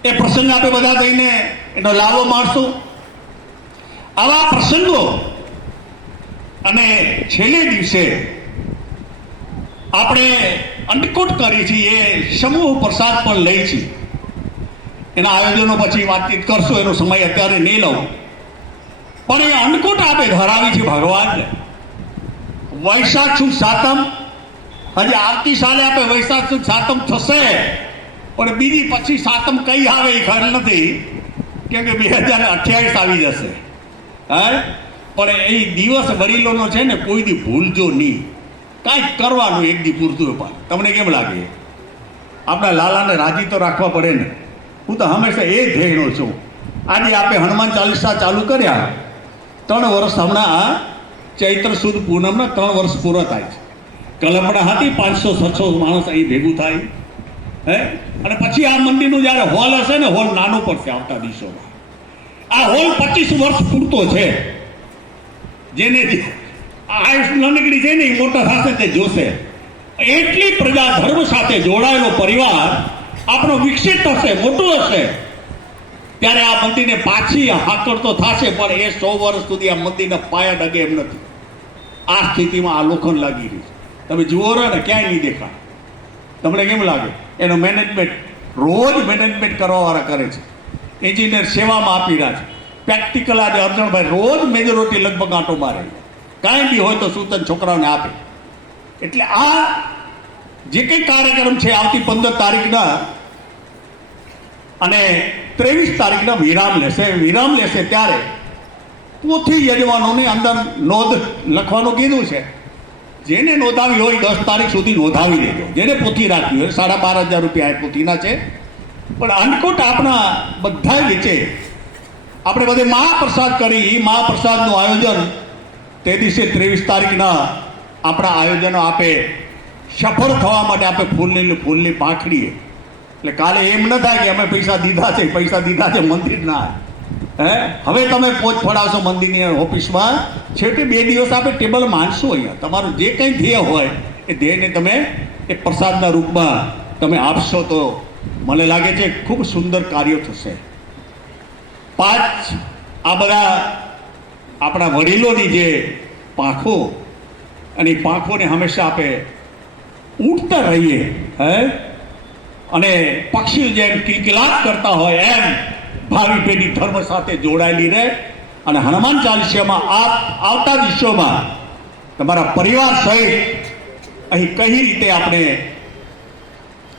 એ પ્રસંગ આપણે બધા થઈને એનો લાભો માણશું. આવા પ્રસંગો અને છેલ્લે દિવસે આપણે અન્નકૂટ કરી છીએ, એ સમૂહ પ્રસાદ પણ લઈ છીએ. એના આયોજનો પછી વાતચીત કરશું, એનો સમય અત્યારે નહીં લઉં. પણ એ અન્નકૂટ આપણે ધરાવી છે ભગવાનને. વૈશાખ સુદ સાતમ હજી આવતી સાલે આપણે વૈશાખ સુદ સાતમ થશે, પણ બીજી પછી સાતમ કઈ આવે એ ખ્યાલ નથી, કેમ કે 2028 આવી જશે. હે પણ એ દિવસ વડીલોનો છે ને કોઈ દી ભૂલજો નહીં. કાંઈક કરવાનું એક દી પૂરતું. પણ તમને કેમ લાગે? આપણા લાલાને રાજી તો રાખવા પડે ને. હું તો હંમેશા એ ધ્યેયનો છું. આજે આપણે હનુમાન ચાલીસા ચાલુ કર્યા, 3 વર્ષ હમણાં આ ચૈત્ર સુદ પૂનમના 3 વર્ષ પૂરા થાય છે. કલમડા હતી 500-600 માણસ અહીં ભેગું થાય. હે અને પછી આ મંદિરનું જ્યારે હોલ હશે ને, હોલ નાનો પડશે આવતા દિવસોમાં. આ હોલ 25 વર્ષ પૂરતો છે. જેને આયુષ ન નીકળી છે ને એ મોટા થશે તે જોશે. એટલી પ્રજા ધર્મ સાથે જોડાયેલો પરિવાર આપણો વિકસિત થશે, મોટું હશે, ત્યારે આ મંદિરને પાછી હાકર તો થશે, પણ એ 100 વર્ષ સુધી આ મંદિરના પાયા ડગે એમ નથી. આ સ્થિતિમાં આ લોખંડ લાગી રહ્યું છે. તમે જુઓ રહો ને, ક્યાંય નહીં દેખાય. તમને કેમ લાગે? એનો મેનેજમેન્ટ રોજ મેનેજમેન્ટ કરવાવાળા કરે છે. એન્જિનિયર સેવામાં આપી રહ્યા છે. પ્રેક્ટિકલ આજે અર્જણભાઈ રોજ મેજોરિટી લગભગ આંટો મારે, કાંઈ બી હોય તો સૂચન છોકરાઓને આપે. એટલે આ જે કંઈ કાર્યક્રમ છે આવતી 15 તારીખના અને 23 તારીખના વિરામ લેશે ત્યારે પોથી યજમાનોની અંદર નોંધ લખવાનું કીધું છે. જેને નોંધાવી હોય 10 તારીખ સુધી નોંધાવી દેજો. જેને પોથી રાખવી હોય 12,500 રૂપિયા એ પોથીના છે. પણ અન્નકૂટ આપણા બધા વેચે. આપણે બધે મહાપ્રસાદ કરી, એ મહાપ્રસાદનું આયોજન તે દિવસે 23 તારીખના આપણા આયોજનો આપે સફળ થવા માટે આપણે ફૂલની પાંખડીએ. એટલે કાલે એમ ન થાય કે અમે પૈસા દીધા છે મંદિરના. હવે તમે પોચ ફડાવશો મંદિરની ઓફિસમાં, છેવટે 2 દિવસ આપણે ટેબલ માનશો. અહીંયા તમારું જે કંઈ ધ્યેય હોય એ ધ્યેયને તમે એક પ્રસાદના રૂપમાં તમે આપશો તો મને લાગે છે ખૂબ સુંદર કાર્ય થશે. 5 આ બધા આપણા વડીલોની જે પાંખો, અને એ પાંખોને હંમેશા આપણે ઉઠતા રહીએ, અને પક્ષીઓ જેમ કિલકિલાટ કરતા હોય એમ ભાવિ પેઢી ધર્મ સાથે જોડાયેલી રહે. અને હનુમાન ચાલીસામાં આવતા દિવસોમાં તમારા પરિવાર સહિત અહીં કઈ રીતે આપણે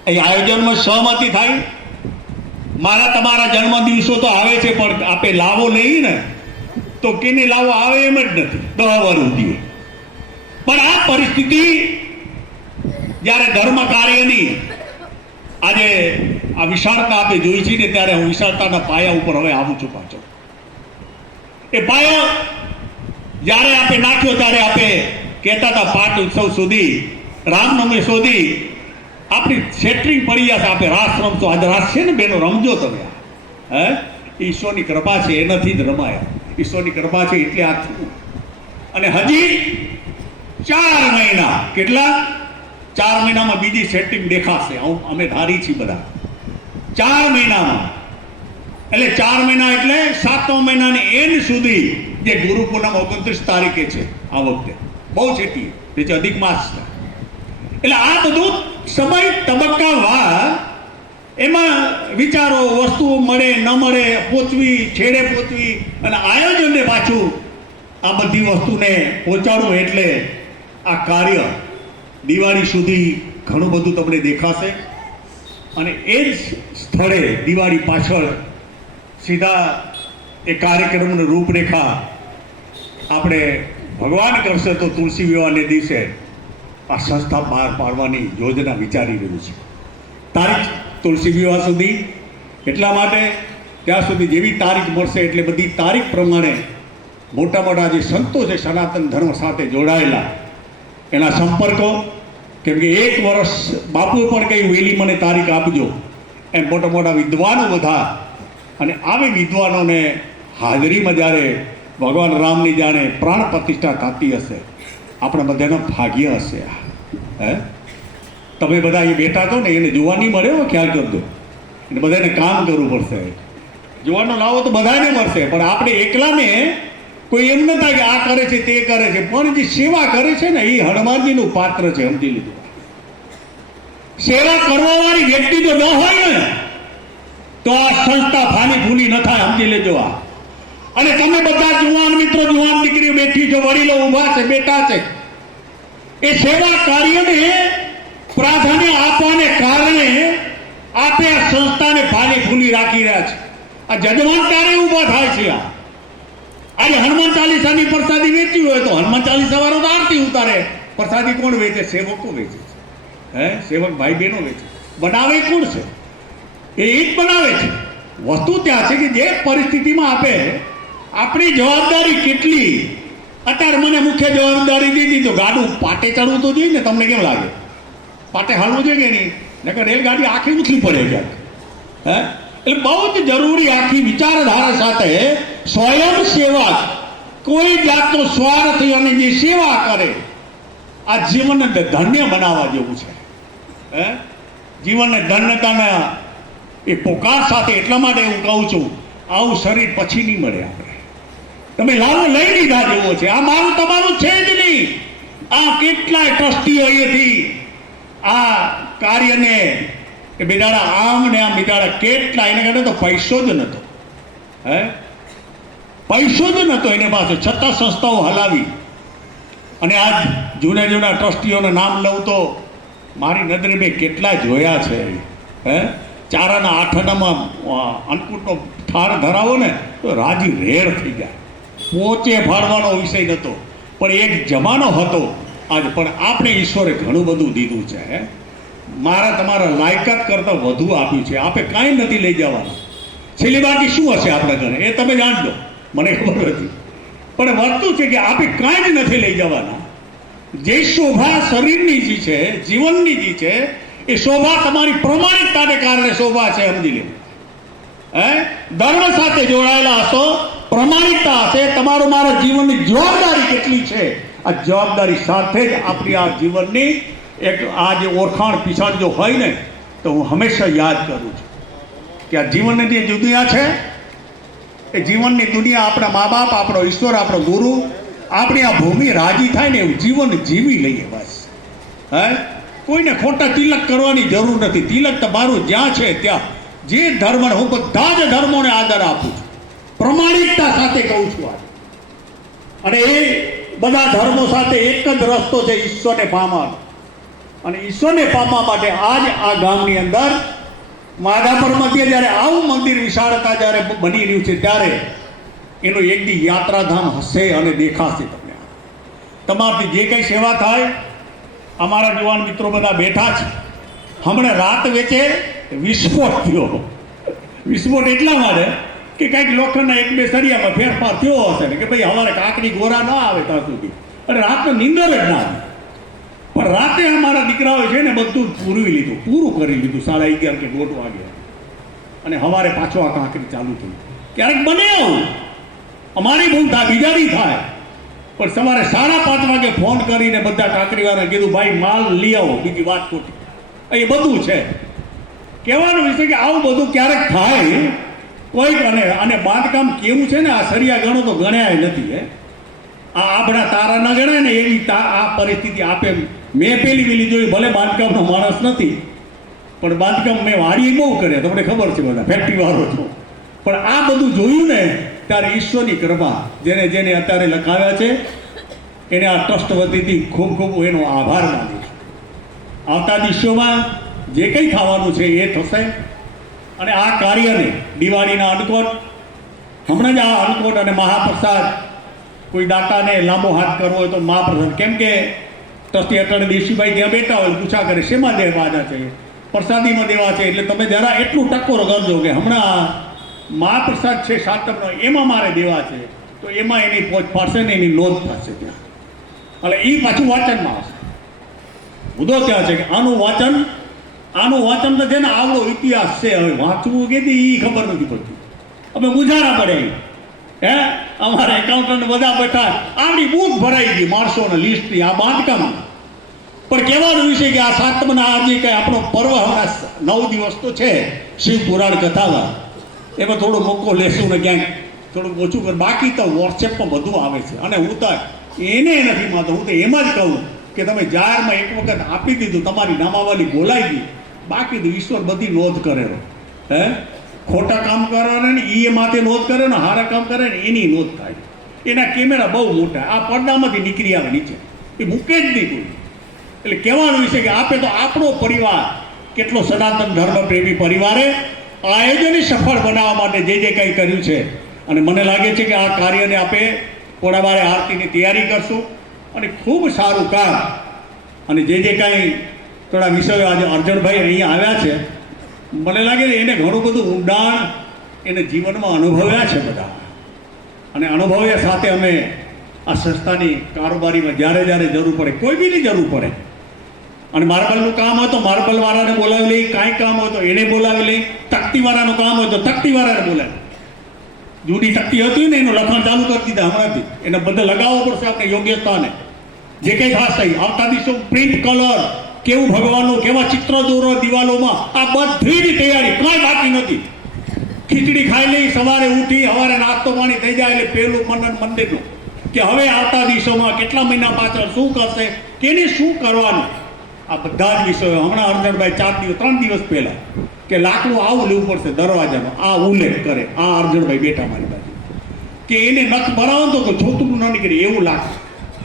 અહીં આયોજનમાં સહમતી થાય. મારા તમારા જન્મ દિવસો તો આવે છે, પણ આપણે લાવો નહીં ને તો કેને લાવો આવે એમ જ નથી 10 વર્ષ સુધી. પણ આ પરિસ્થિતિ જ્યારે ધર્મ કાર્યની આજે આ વિશાળતા આપણે જોઈ છે ને, ત્યારે હું વિશાળતાના પાયા ઉપર હવે આવું છું પાછો. એ પાયો જ્યારે આપણે નાખ્યો ત્યારે આપણે કહેતા હતા પાઠ ઉત્સવ સુધી, રામનવમી સુધી આપણી સેટરિંગ પડી જશે. આપણે રાસ રમશો. આજે રાસ છે ને બેનો, રમજો તમે. ઈશ્વરની કૃપા છે, એનાથી જ રમાયા. ઈશ્વરની કૃપા છે એટલે આ થયું. અને હજી 4 મહિના, કેટલા 4 મહિનામાં બીજી સેટિંગ દેખાશે. અમે ધારી છીએ બધા 4 મહિનામાં. એટલે 4 મહિના એટલે 7મા મહિનાની એન્ડ સુધી, જે ગુરુ પૂનમ 29 તારીખે છે આ વખતે, બહુ છેટી છે, અધિક માસ છે. એટલે આ બધું સમય તબક્કાવાર એમાં વિચારો, વસ્તુઓ મળે ન મળે, પહોંચવી, છેડે પહોંચવી, અને આયોજનને પાછું આ બધી વસ્તુને પહોંચાડવું. એટલે આ કાર્ય દિવાળી સુધી ઘણું બધું તમને દેખાશે. અને એ જ સ્થળે દિવાળી પાછળ સીધા એ કાર્યક્રમની રૂપરેખા આપણે ભગવાન કરશે તો તુલસી વિવાહને દિવસે આ સંસ્થા બહાર પાડવાની યોજના વિચારી રહ્યું છે. તારીખ તુલસી વિવાહ સુધી, એટલા માટે ત્યાં સુધી જેવી તારીખ મળશે એટલે બધી તારીખ પ્રમાણે મોટા જે સંતો છે સનાતન ધર્મ સાથે જોડાયેલા, એના સંપર્કો, કેમ કે 1 વર્ષ બાપુએ પણ કહ્યું વહેલી મને તારીખ આપજો. એમ મોટા વિદ્વાનો બધા, અને આવી વિદ્વાનોને હાજરીમાં જ્યારે ભગવાન રામની જાણે પ્રાણ પ્રતિષ્ઠા થતી હશે, આપણે બધાનો ભાગ્ય હશે. તમે બધા અહીં બેઠા છો ને, એને જોવા નહીં મળે, ખ્યાલ કરજો. એને બધાને કામ કરવું પડશે. જોવાનો લાવો તો બધાને મળશે, પણ આપણે એકલાને કોઈ એમ ન થાય કે આ કરે છે તે કરે છે. પણ જે સેવા કરે છે ને, એ હનુમાનજીનું પાત્ર છે, સમજી લીધું. સેવા કરવાવાળી વ્યક્તિ જો ન હોય ને તો આ સંસ્થા ફાની ફૂલી ન થાય, સમજી લેજો. અને તમે બધા જુવાન મિત્રો, જુવાન દીકરીઓ બેઠી છો, વડીલો ઊભા છે, બેઠા છે, એ સેવા કાર્યને પ્રાધાન્ય આપવાને કારણે આપે આ સંસ્થાને ફાની ફૂલી રાખી રહ્યા છે. આ જજમાન ક્યારે ઊભા થાય છે? આજે હનુમાન ચાલીસાની પ્રસાદી વેચી હોય તો હનુમાન ચાલીસા વાળો તો આરતી ઉતારે. પ્રસાદી કોણ વેચે? સેવકો વેચે છે. સેવક ભાઈ બહેનો વેચે. બનાવે કોણ છે? એ જ બનાવે છે. વસ્તુ ત્યાં છે કે જે પરિસ્થિતિમાં આપણી જવાબદારી કેટલી. અત્યારે મને મુખ્ય જવાબદારી દીધી તો ગાડું પાટે ચડવું તો જોઈએ ને. તમને કેમ લાગે? પાટે હાલવું જોઈએ કે નહીં? નકર રેલગાડી આખી ઉથલી પડે છે. એટલે બહુ જ જરૂરી આખી વિચારધારા સાથે સ્વયં સેવક, કોઈ જાતનો સ્વાર્થ અને જે સેવા કરે આ જીવનને ધન્ય બનાવવા જેવું છે. હે જીવનને ધન્યતાના એ પોકાર સાથે એટલા માટે હું કહું છું, આવું શરીર પછી નહીં મળે. આપણે તમે લાવો લઈ લીધા જેવો છે. આ મારું તમારું છે જ નહીં. આ કેટલાય ટ્રસ્ટીઓ અહીંયાથી આ કાર્યને કે બિચારા આમ ને આમ બિચારા કેટલા, એને કારણે તો પૈસો જ નહોતો. હે પૈસો જ નહોતો એને પાસે, છતાં સંસ્થાઓ હલાવી. અને આજ જૂના જૂના ટ્રસ્ટીઓના નામ લઉં તો મારી નજરે મેં કેટલા જોયા છે. હે ચારાના આઠાનામાં અન્નકૂટનો ઠાર ધરાવો ને તો રાજી રેડ થઈ જાય. પોચે ફાડવાનો વિષય નહોતો, પણ એક જમાનો હતો. આજ પણ આપણે ઈશ્વરે ઘણું બધું દીધું છે. મારા તમારા લાયકાત કરતાં વધુ આપ્યું છે. આપણે કાંઈ નથી લઈ જવાના. છેલ્લી બાકી શું હશે આપણા ઘરે એ તમે જાણજો, મને ખબર નથી. પણ વસ્તુ છે કે આપણે કાંઈ જ નથી લઈ જવાના. જે શોભા શરીરની જે છે, જીવનની જે છે, એ શોભા તમારી પ્રમાણિકતાને કારણે શોભા છે. સમજી લેવું. હે ધર્મ સાથે જોડાયેલા હશો, પ્રમાણિકતા હશે. તમારું મારા જીવનની જવાબદારી કેટલી છે, આ જવાબદારી સાથે જ આપણી આ જીવનની એક આ જે ઓળખાણ પીછાણ જો હોય ને, તો હું હંમેશા યાદ કરું છું કે આ જીવનની જે દુનિયા છે, એ જીવનની દુનિયા આપણા મા બાપ, આપણો ઈશ્વર, આપણો ગુરુ, આપણી આ ભૂમિ રાજી થાય ને એવું જીવન જીવી લઈએ બસ. હે કોઈને ખોટા તિલક કરવાની જરૂર નથી. તિલક તમારું જ્યાં છે ત્યાં, જે ધર્મ, હું બધા જ ધર્મોને આદર આપું છું, પ્રમાણિકતા સાથે કહું છું આજે. અને એ બધા ધર્મો સાથે એક જ રસ્તો છે, ઈશ્વરને પામવાનો. અને ઈશ્વરને પામવા માટે આજ આ ગામની અંદર માધાપર મધ્યે જ્યારે આવું મંદિર વિશાળતા જ્યારે બની રહ્યું છે, ત્યારે એનું એક દી યાત્રાધામ હશે અને દેખાશે તમને. તમારાથી જે કંઈ સેવા થાય, અમારા યુવાન મિત્રો બધા બેઠા છે. હમણાં રાત વેચે વિસ્ફોટ થયો. વિસ્ફોટ એટલા માટે કે કંઈક લોખંડના એક બે સરિયામાં ફેરફાર થયો હશે ને, કે ભાઈ અમારે કાકડી ગોરા ન આવે ત્યાં સુધી, અને રાતનો નીંદર જ ના આવે. પણ રાતે અમારા દીકરાઓ છે ને બધું પૂરું કરી લીધું 11:30 કે 1:30 વાગે. અને સવારે પાછો આ કાંકરી ચાલુ થઈ. ક્યારેક બને આવું, અમારી ભૂલ થાય, બીજાની થાય. પણ સવારે 5:30 વાગે ફોન કરીને બધા કાંકરીવાળાને કીધું, ભાઈ માલ લઈ આવો, બીજી વાત ખોટી. એ બધું છે કહેવાનું વિશે કે આવું બધું ક્યારેક થાય કોઈક. અને બાંધકામ કેવું છે ને, આ સરિયા ગણો તો ગણ્યા નથી. હે આ આપણા તારા ન ગણાય ને એવી આ પરિસ્થિતિ આપે. મેં પેલી જોઈ, ભલે બાંધકામનો માણસ નથી, પણ બાંધકામ મેં વાડી બહુ કરે, તમને ખબર છે, બધા ફેક્ટરી વાળો છું. પણ આ બધું જોયું ને ત્યારે ઈશ્વરની કૃપા, જેને જેને અત્યારે લખાવ્યા છે એને આ ટ્રસ્ટ વતીથી ખૂબ ખૂબ એનો આભાર માનું છું. આવતા દિવસોમાં જે કંઈ થવાનું છે એ થશે. અને આ કાર્યને દિવાળીના અન્નકોટ, હમણાં જ આ અન્નકોટ અને મહાપ્રસાદ, કોઈ દાતાને લાંબો હાથ કરવો હોય તો મહાપ્રસાદ, કેમ કે ટ્રસ્ટી અટલ દેશીભાઈ ત્યાં બેઠા હોય, પૂછા કરે શેમાં દેવાના છે, પ્રસાદીમાં દેવા છે. એટલે તમે જરા એટલું ટકોર કરજો કે હમણાં મહાપ્રસાદ છે સાતમનો, એમાં મારે દેવા છે, તો એમાં એની પહોંચ પાડશે ને એની નોંધ થશે ત્યાં. એટલે એ પાછું વાંચનમાં આવશે. મુદ્દો ત્યાં છે કે આનું વાંચન તો છે ને આવડો ઇતિહાસ છે. હવે વાંચવું કે એ ખબર નથી પડતી. અમે મુજારા પડે. હે અમારા એકાઉન્ટન્ટ બધા બેઠા, આપણી બુક ભરાઈ ગઈ માણસોના લિસ્ટની આ બાંધકામ. પણ કહેવાનું વિશે કે આ સાતમના આજે કંઈ આપણો પર્વ હમણાં 9 દિવસ તો છે શિવ પુરાણ કથામાં, એમાં થોડો મોકો લેશું ને ક્યાંક થોડુંક ઓછું કર. બાકી તો વોટ્સએપમાં બધું આવે છે. અને હું તો એને નથી માનતો, હું તો એમ જ કહું કે તમે જાહેરમાં એક વખત આપી દીધું, તમારી નામાવાલી બોલાઈ ગઈ, બાકી તો ઈશ્વર બધી નોંધ કરેલો. હે ખોટા કામ કરવાના ને એ માથે નોંધ કરે ને, સારા કામ કરે ને એની નોંધ થાય. એના કેમેરા બહુ મોટા, આ પડદામાંથી નીકળી આવે નીચે, એ મૂકે જ નહીં કોઈ. એટલે કહેવાનું વિશે કે આપે તો આપણો પરિવાર કેટલો સનાતન ધર્મ પ્રેમી પરિવારે આયોજનને સફળ બનાવવા માટે જે કંઈ કર્યું છે. અને મને લાગે છે કે આ કાર્યને આપે પોળાવારે આરતીની તૈયારી કરશું અને ખૂબ સારું કામ. અને જે કાંઈ થોડા વિષયો આજે અર્જણભાઈ અહીંયા આવ્યા છે, મને લાગે છે એને ઘણું બધું ઊંડાણ એને જીવનમાં અનુભવ્યા છે બધા. અને અનુભવ્યા સાથે અમે આ સંસ્થાની કારોબારીમાં જ્યારે જરૂર પડે, કોઈ બીની જરૂર પડે, અને માર્બલનું કામ હોય તો માર્બલવાળાને બોલાવી લઈ, કાંઈ કામ હોય તો એને બોલાવી લઈ, તકતીવાળાનું કામ હોય તો તકતીવાળાને બોલાવી. જૂની તકતી હતી ને એનું લખાણ ચાલુ કરી દીધા હમણાંથી, એને બધા લગાવવો પડશે આપણે યોગ્ય સ્થાને. જે કંઈ થશે આવતા દિવસો પ્રિન્ટ કલર કેવું ભગવાનનું કેવા ચિત્ર દોરો દિવાલોમાં આ બધી જ તૈયારી કાંઈ બાકી નથી. ખીચડી ખાઈ લઈ સવારે ઉઠી સવારે નાસ્તો પાણી થઈ જાય એટલે પેલું મનન મંદિરનું કે હવે આવતા દિવસોમાં કેટલા મહિના પાછળ શું કરશે કેને શું કરવાનું આ બધા જ વિષયો હમણાં અર્જણભાઈ 3 દિવસ પહેલા કે લાકડું આવું લેવું પડશે દરવાજાનો આ ઉલ્લેખ કરે આ અર્જણભાઈ બેઠા મારી બાજુ કે એને નખ ભરાવો તો છોતરું ન નીકળે એવું લાગશે.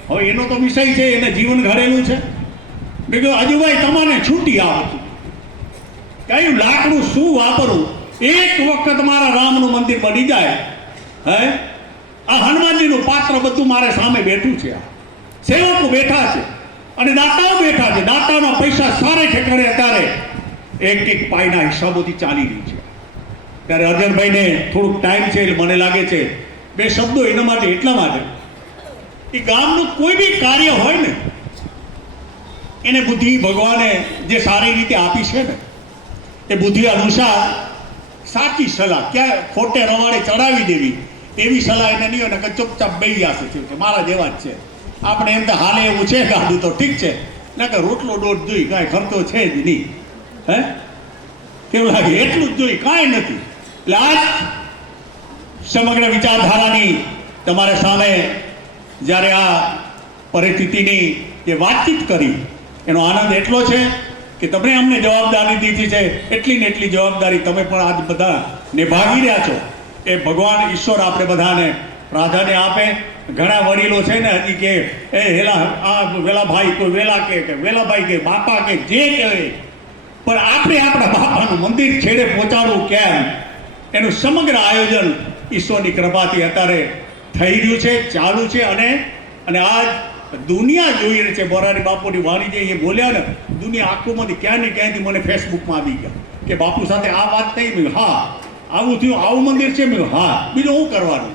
હવે એનો તો વિષય છે એને જીવન ઘડેલું છે. મેં કહ્યું હજુભાઈ તમારે છૂટી આવતું કયું લાકડું શું વાપરવું. એક વખત મારા રામનું મંદિર બની જાય હે આ હનુમાનજીનું પાત્ર બધું મારે સામે બેઠું છે. આ સેવકો બેઠા છે અને દાતાઓ બેઠા છે. દાતાના પૈસા સારે ઠેકાણે અત્યારે એક પાયના હિસાબોથી ચાલી રહી છે. ત્યારે અર્જણભાઈને થોડુંક ટાઈમ છે એટલે મને લાગે છે 2 શબ્દો એના માટે એટલા માટે એ ગામનું કોઈ બી કાર્ય હોય ને એને બુદ્ધિ ભગવાને જે સારી રીતે આપી છે ને એ બુદ્ધિ અનુસાર સાચી સલાહ ક્યાં ખોટે રવાડે ચડાવી દેવી એવી સલાહ એને નહીં હોય ને ચૂપચાપ બેસી જશે છે મારા જેવા જ છે. આપણે એમ તો હાલે એવું છે ગાડું તો ઠીક છે ને કે રોટલો દોઢ જોઈ કાંઈ ખર્ચો છે જ નહીં. હે કેવું લાગે એટલું જ જોઈ કાંઈ નથી. એટલે આ સમગ્ર વિચારધારાની તમારે સામે જ્યારે આ પરિસ્થિતિની જે વાતચીત કરી એનો આનંદ એટલો છે કે તમે અમને જવાબદારી દીધી છે એટલી ને એટલી જવાબદારી તમે પણ આજ બધા નિભાવી રહ્યા છો. એ ભગવાન ઈશ્વર આપણે બધાને પ્રાધાન્ય આપે. ઘણા વડીલો છે ને હજી કે એ હેલા આ વેલાભાઈ કોઈ વેલા કે વેલાભાઈ કે બાપા કે જે કહેવાય પણ આપણે આપણા બાપાનું મંદિર છેડે પહોંચાડવું કેમ એનું સમગ્ર આયોજન ઈશ્વરની કૃપાથી અત્યારે થઈ રહ્યું છે ચાલુ છે. અને આજ દુનિયા જોઈ રહી છે. મોરારી બાપુની વાણી જે એ બોલ્યા ને દુનિયા આખુંમાંથી ક્યાં ને ક્યાંથી મને ફેસબુકમાં આવી ગયા કે બાપુ સાથે આ વાત થઈ. મેં હા આવું થયું આવું મંદિર છે. મેં હા બીજું શું કરવાનું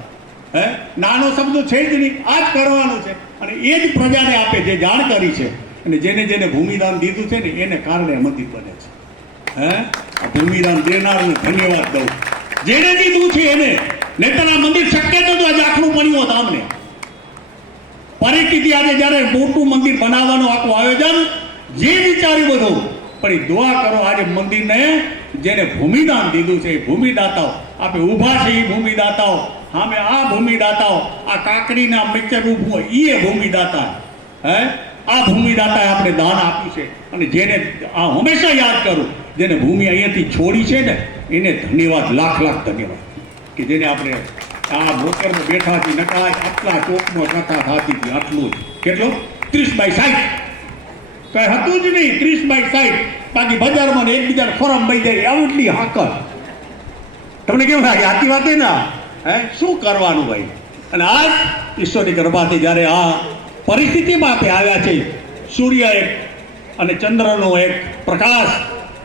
હે નાનો શબ્દ છે જ નહીં આ જ કરવાનું છે. અને એ જ પ્રજાને આપે જે જાણકારી છે અને જેને જેને ભૂમિદાન દીધું છે ને એને કારણે મંદિર બને છે. હે આ ભૂમિદાન દેનારને ધન્યવાદ દઉં જેને દીધું છે એને. નહીતર આ મંદિર શક્ય નતું આજે આખું બન્યું હોત. આમને પરિસ્થિતિ આજે જ્યારે મોટું મંદિર બનાવવાનું આખું આયોજન જે વિચાર્યું બધું પણ એ દુઆ કરો આજે મંદિરને જેને ભૂમિદાન દીધું છે એ ભૂમિદાતાઓ આપણે ઊભા છે એ ભૂમિદાતાઓ સામે આ ભૂમિદાતાઓ આ કાકડીના મિક્સર ઊભું એ ભૂમિદાતા હે આ ભૂમિદાતાએ આપણે દાન આપ્યું છે. અને જેને આ હંમેશા યાદ કરું જેને ભૂમિ અહીંયાથી છોડી છે ને એને ધન્યવાદ લાખ ધન્યવાદ કે જેને આપણે આ બ્રોકરમાં બેઠા હતી નકાય આટલા ચોકમાં કથા થતી હતી આટલું જ કેટલો 30/60 કઈ હતું જ નહીં 30/60 બાકી બજારમાં એકબીજાને ફોરમ બઈ જાય આવડલી હાકર. તમને કેવું લાગે આથી વાત ના હે શું કરવાનું ભાઈ. અને આ ઈશ્વરની કૃપાથી જ્યારે આ પરિસ્થિતિમાં આપણે આવ્યા છે સૂર્ય એક અને ચંદ્રનો એક પ્રકાશ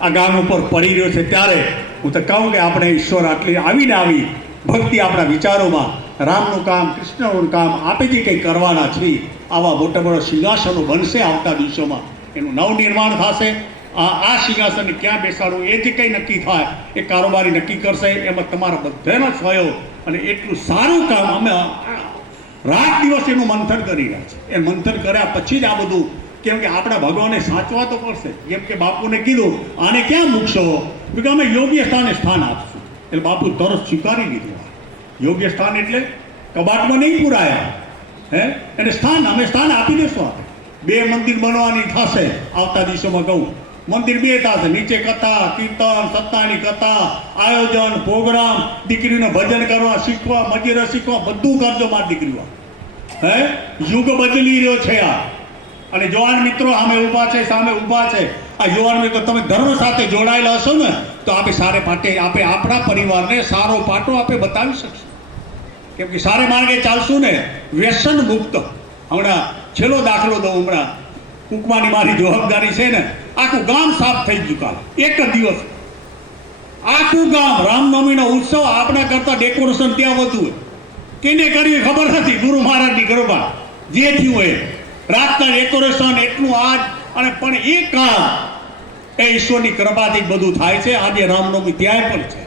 આ ગામ ઉપર પડી રહ્યો છે ત્યારે હું તો કહું કે આપણે ઈશ્વર આટલી આવી ભક્તિ આપણા વિચારોમાં રામનું કામ કૃષ્ણનું કામ આપે જે કંઈ કરવાના છે આવા મોટા મોટા સિંહાસનો બનશે આવતા દિવસોમાં એનું નવનિર્માણ થશે. આ સિંહાસનને ક્યાં બેસાડવું એ જે કંઈ નક્કી થાય એ કારોબારી નક્કી કરશે. એમાં તમારા બધાનો સહયોગ અને એટલું સારું કામ અમે રાત દિવસ એનું મંથન કરી રહ્યા છે. એ મંથન કર્યા પછી જ આ બધું કેમ કે આપણા ભગવાનને સાચવા તો પડશે. જેમ કે બાપુને કીધું આને ક્યાં મૂકશો કે અમે યોગ્ય સ્થાને સ્થાન આપશું. એટલે બાપુ તરત સ્વીકારી લીધું. યોગ્ય સ્થાન એટલે કબાટમાં નહીં પુરાયા હે એને સ્થાન અમે સ્થાન આપી દેશું. આપણે 2 મંદિર બનવાની થશે આવતા દિવસોમાં. કહું મંદિર 2 થશે નીચે કથા કીર્તન સત્તાની કથા આયોજન પ્રોગ્રામ દીકરીને ભજન કરવા શીખવા મજીરા શીખવા બધું કરજો મારી દીકરીઓ. હે યુગ બદલી રહ્યો છે આ. અને યુવાન મિત્રો સામે ઊભા છે. આ યુવાન મિત્રો તમે ધર્મ સાથે જોડાયેલા હશો ને તો આપણે સારે પાટે આપણે આપણા પરિવારને સારો પાટો આપણે બતાવી શકશું. કેમ કે સારે માર્ગે ચાલશું ને વ્યસન મુક્ત. હમણાં છેલ્લો દાખલો દઉં. હમણાં કુકમાની મારી જવાબદારી છે ને આખું ગામ સાફ થઈ ગયું. કાલે એક જ દિવસ આખું ગામ રામનવમીનો ઉત્સવ આપણા કરતા ડેકોરેશન ત્યાં વધુ કેને કર્યું ખબર નથી. ગુરુ મહારાજની કૃપા જે થયું એ રાતના ડેકોરેશન એટલું આજ અને પણ એ કામ એ ઈશ્વરની કૃપાથી બધું થાય છે. આજે રામનવમી ત્યાં પણ છે.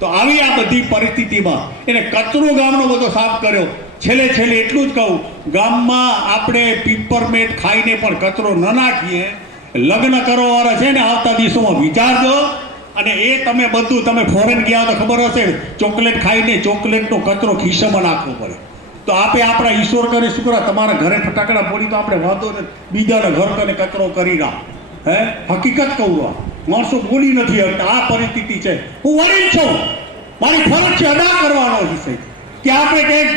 તો આવી આ બધી પરિસ્થિતિમાં એને કચરો ગામનો બધો સાફ કર્યો. છેલ્લે એટલું જ કહું, ગામમાં આપણે પીપરમેટ ખાઈને પણ કચરો ન નાખીએ. લગ્ન કરવાવાળા છે ને આવતા દિવસોમાં વિચારજો. અને એ તમે બધું તમે ફોરેન ગયા તો ખબર હશે, ચોકલેટ ખાઈને ચોકલેટનો કચરો ખિસ્સામાં નાખવો પડે. તો આપણે આપણા ઈશ્વર કરે શું કરવા, તમારા ઘરે ફટાકડા ફોડી તો આપણે વાંધો ને, બીજાના ઘર કરીને કચરો કરી ના. હકીકત કહું, માણસો બોલી નથી શકતા. આ પરિસ્થિતિ છે. હું વડીલ છું, મારી ફરજ છે અદા કરવાનો વિષય કે આપણે કંઈક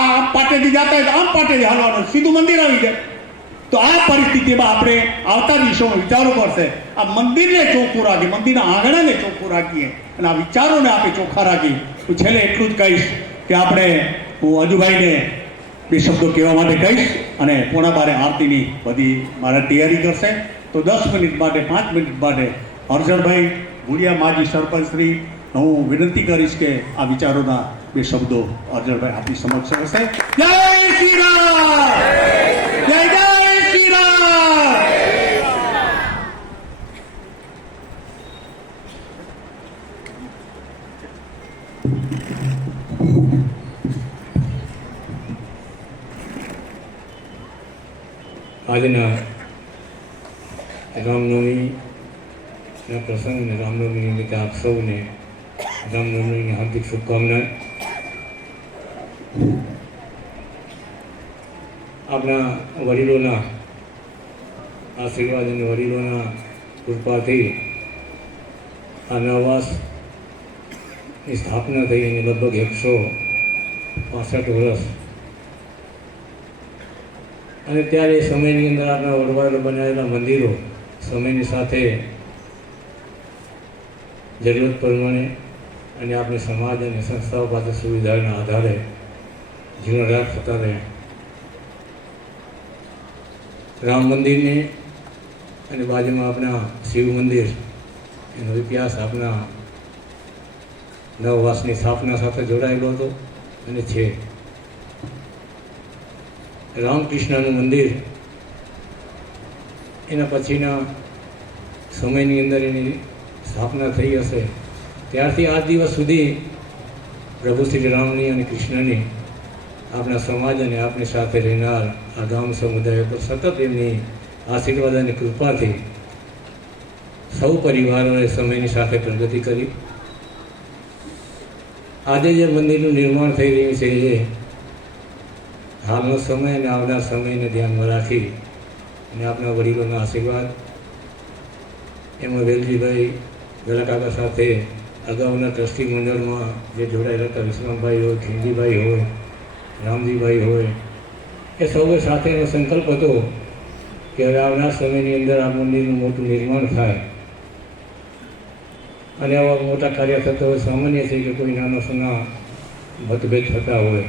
આમ પાટેથી જતા હોય તો આમ પાટેથી હાલવાનું, સીધું મંદિર આવી જાય. તો આ પરિસ્થિતિમાં આપણે આવતા દિવસોમાં વિચારવું પડશે. આ મંદિરને ચોખ્ખું રાખીએ, મંદિરના આંગણાને ચોખ્ખું રાખીએ અને આ વિચારોને આપણે ચોખ્ખા રાખીએ. હું છેલ્લે એટલું જ કહીશ કે આપણે, હું અજુભાઈને બે શબ્દો કહેવા માટે કહીશ અને 11:15 આરતીની બધી મારા તૈયારી કરશે. તો 10 મિનિટ માટે 5 મિનિટ માટે હરજણભાઈ ભુડિયા માજી સરપંચ શ્રી હું વિનંતી કરીશ કે આ વિચારોના બે શબ્દો અર્જણભાઈ આપની સમક્ષ હશે. જય શ્રી રામ, જય જય શ્રી રામ. આજના રામનવમીના પ્રસંગ અને રામનવમી નિમિત્તે આપ સૌને રામનવમીની હાર્દિક શુભકામના. આપણા વડીલોના આશીર્વાદ અને વડીલોના કૃપાથી આ નવવાસની સ્થાપના થઈ અને લગભગ 165 વર્ષ. અને ત્યારે એ સમયની અંદર આપણા વડવાઈઓ બનાવેલા મંદિરો સમયની સાથે જરૂરત પ્રમાણે અને આપણે સમાજ અને સંસ્થાઓ પાસે સુવિધાના આધારે જીર્ણોદ્ધાર થતા રહ્યા. રામ મંદિરને અને બાજુમાં આપણા શિવ મંદિર એનો ઇતિહાસ આપણા નવવાસની સ્થાપના સાથે જોડાયેલો હતો અને છે. રામકૃષ્ણનું મંદિર એના પછીના સમયની અંદર એની સ્થાપના થઈ હશે. ત્યારથી આજ દિવસ સુધી પ્રભુ શ્રી રામની અને કૃષ્ણની આપણા સમાજ અને આપણી સાથે રહેનાર આ ગામ સમુદાય પર સતત એમની આશીર્વાદ અને કૃપાથી સૌ પરિવારોએ સમયની સાથે પ્રગતિ કરી. આજે જે મંદિરનું નિર્માણ થઈ રહ્યું છે એ હાલનો સમય અને આવનાર સમયને ધ્યાનમાં રાખી અને આપણા વડીલોના આશીર્વાદ, એમાં વેલજીભાઈ ગળાકાકા સાથે અગાઉના ટ્રસ્ટી મંડળમાં જે જોડાયેલા હતા, વિશ્રામભાઈ હોય, ખીમજીભાઈ હોય, રામજીભાઈ હોય, એ સૌએ સાથેનો સંકલ્પ હતો કે હવે આવનાર સમયની અંદર આ મંદિરનું મોટું નિર્માણ થાય. અને આવા મોટા કાર્ય થતા હોય સામાન્ય છે કે કોઈ નાના સુના મતભેદ થતા હોય,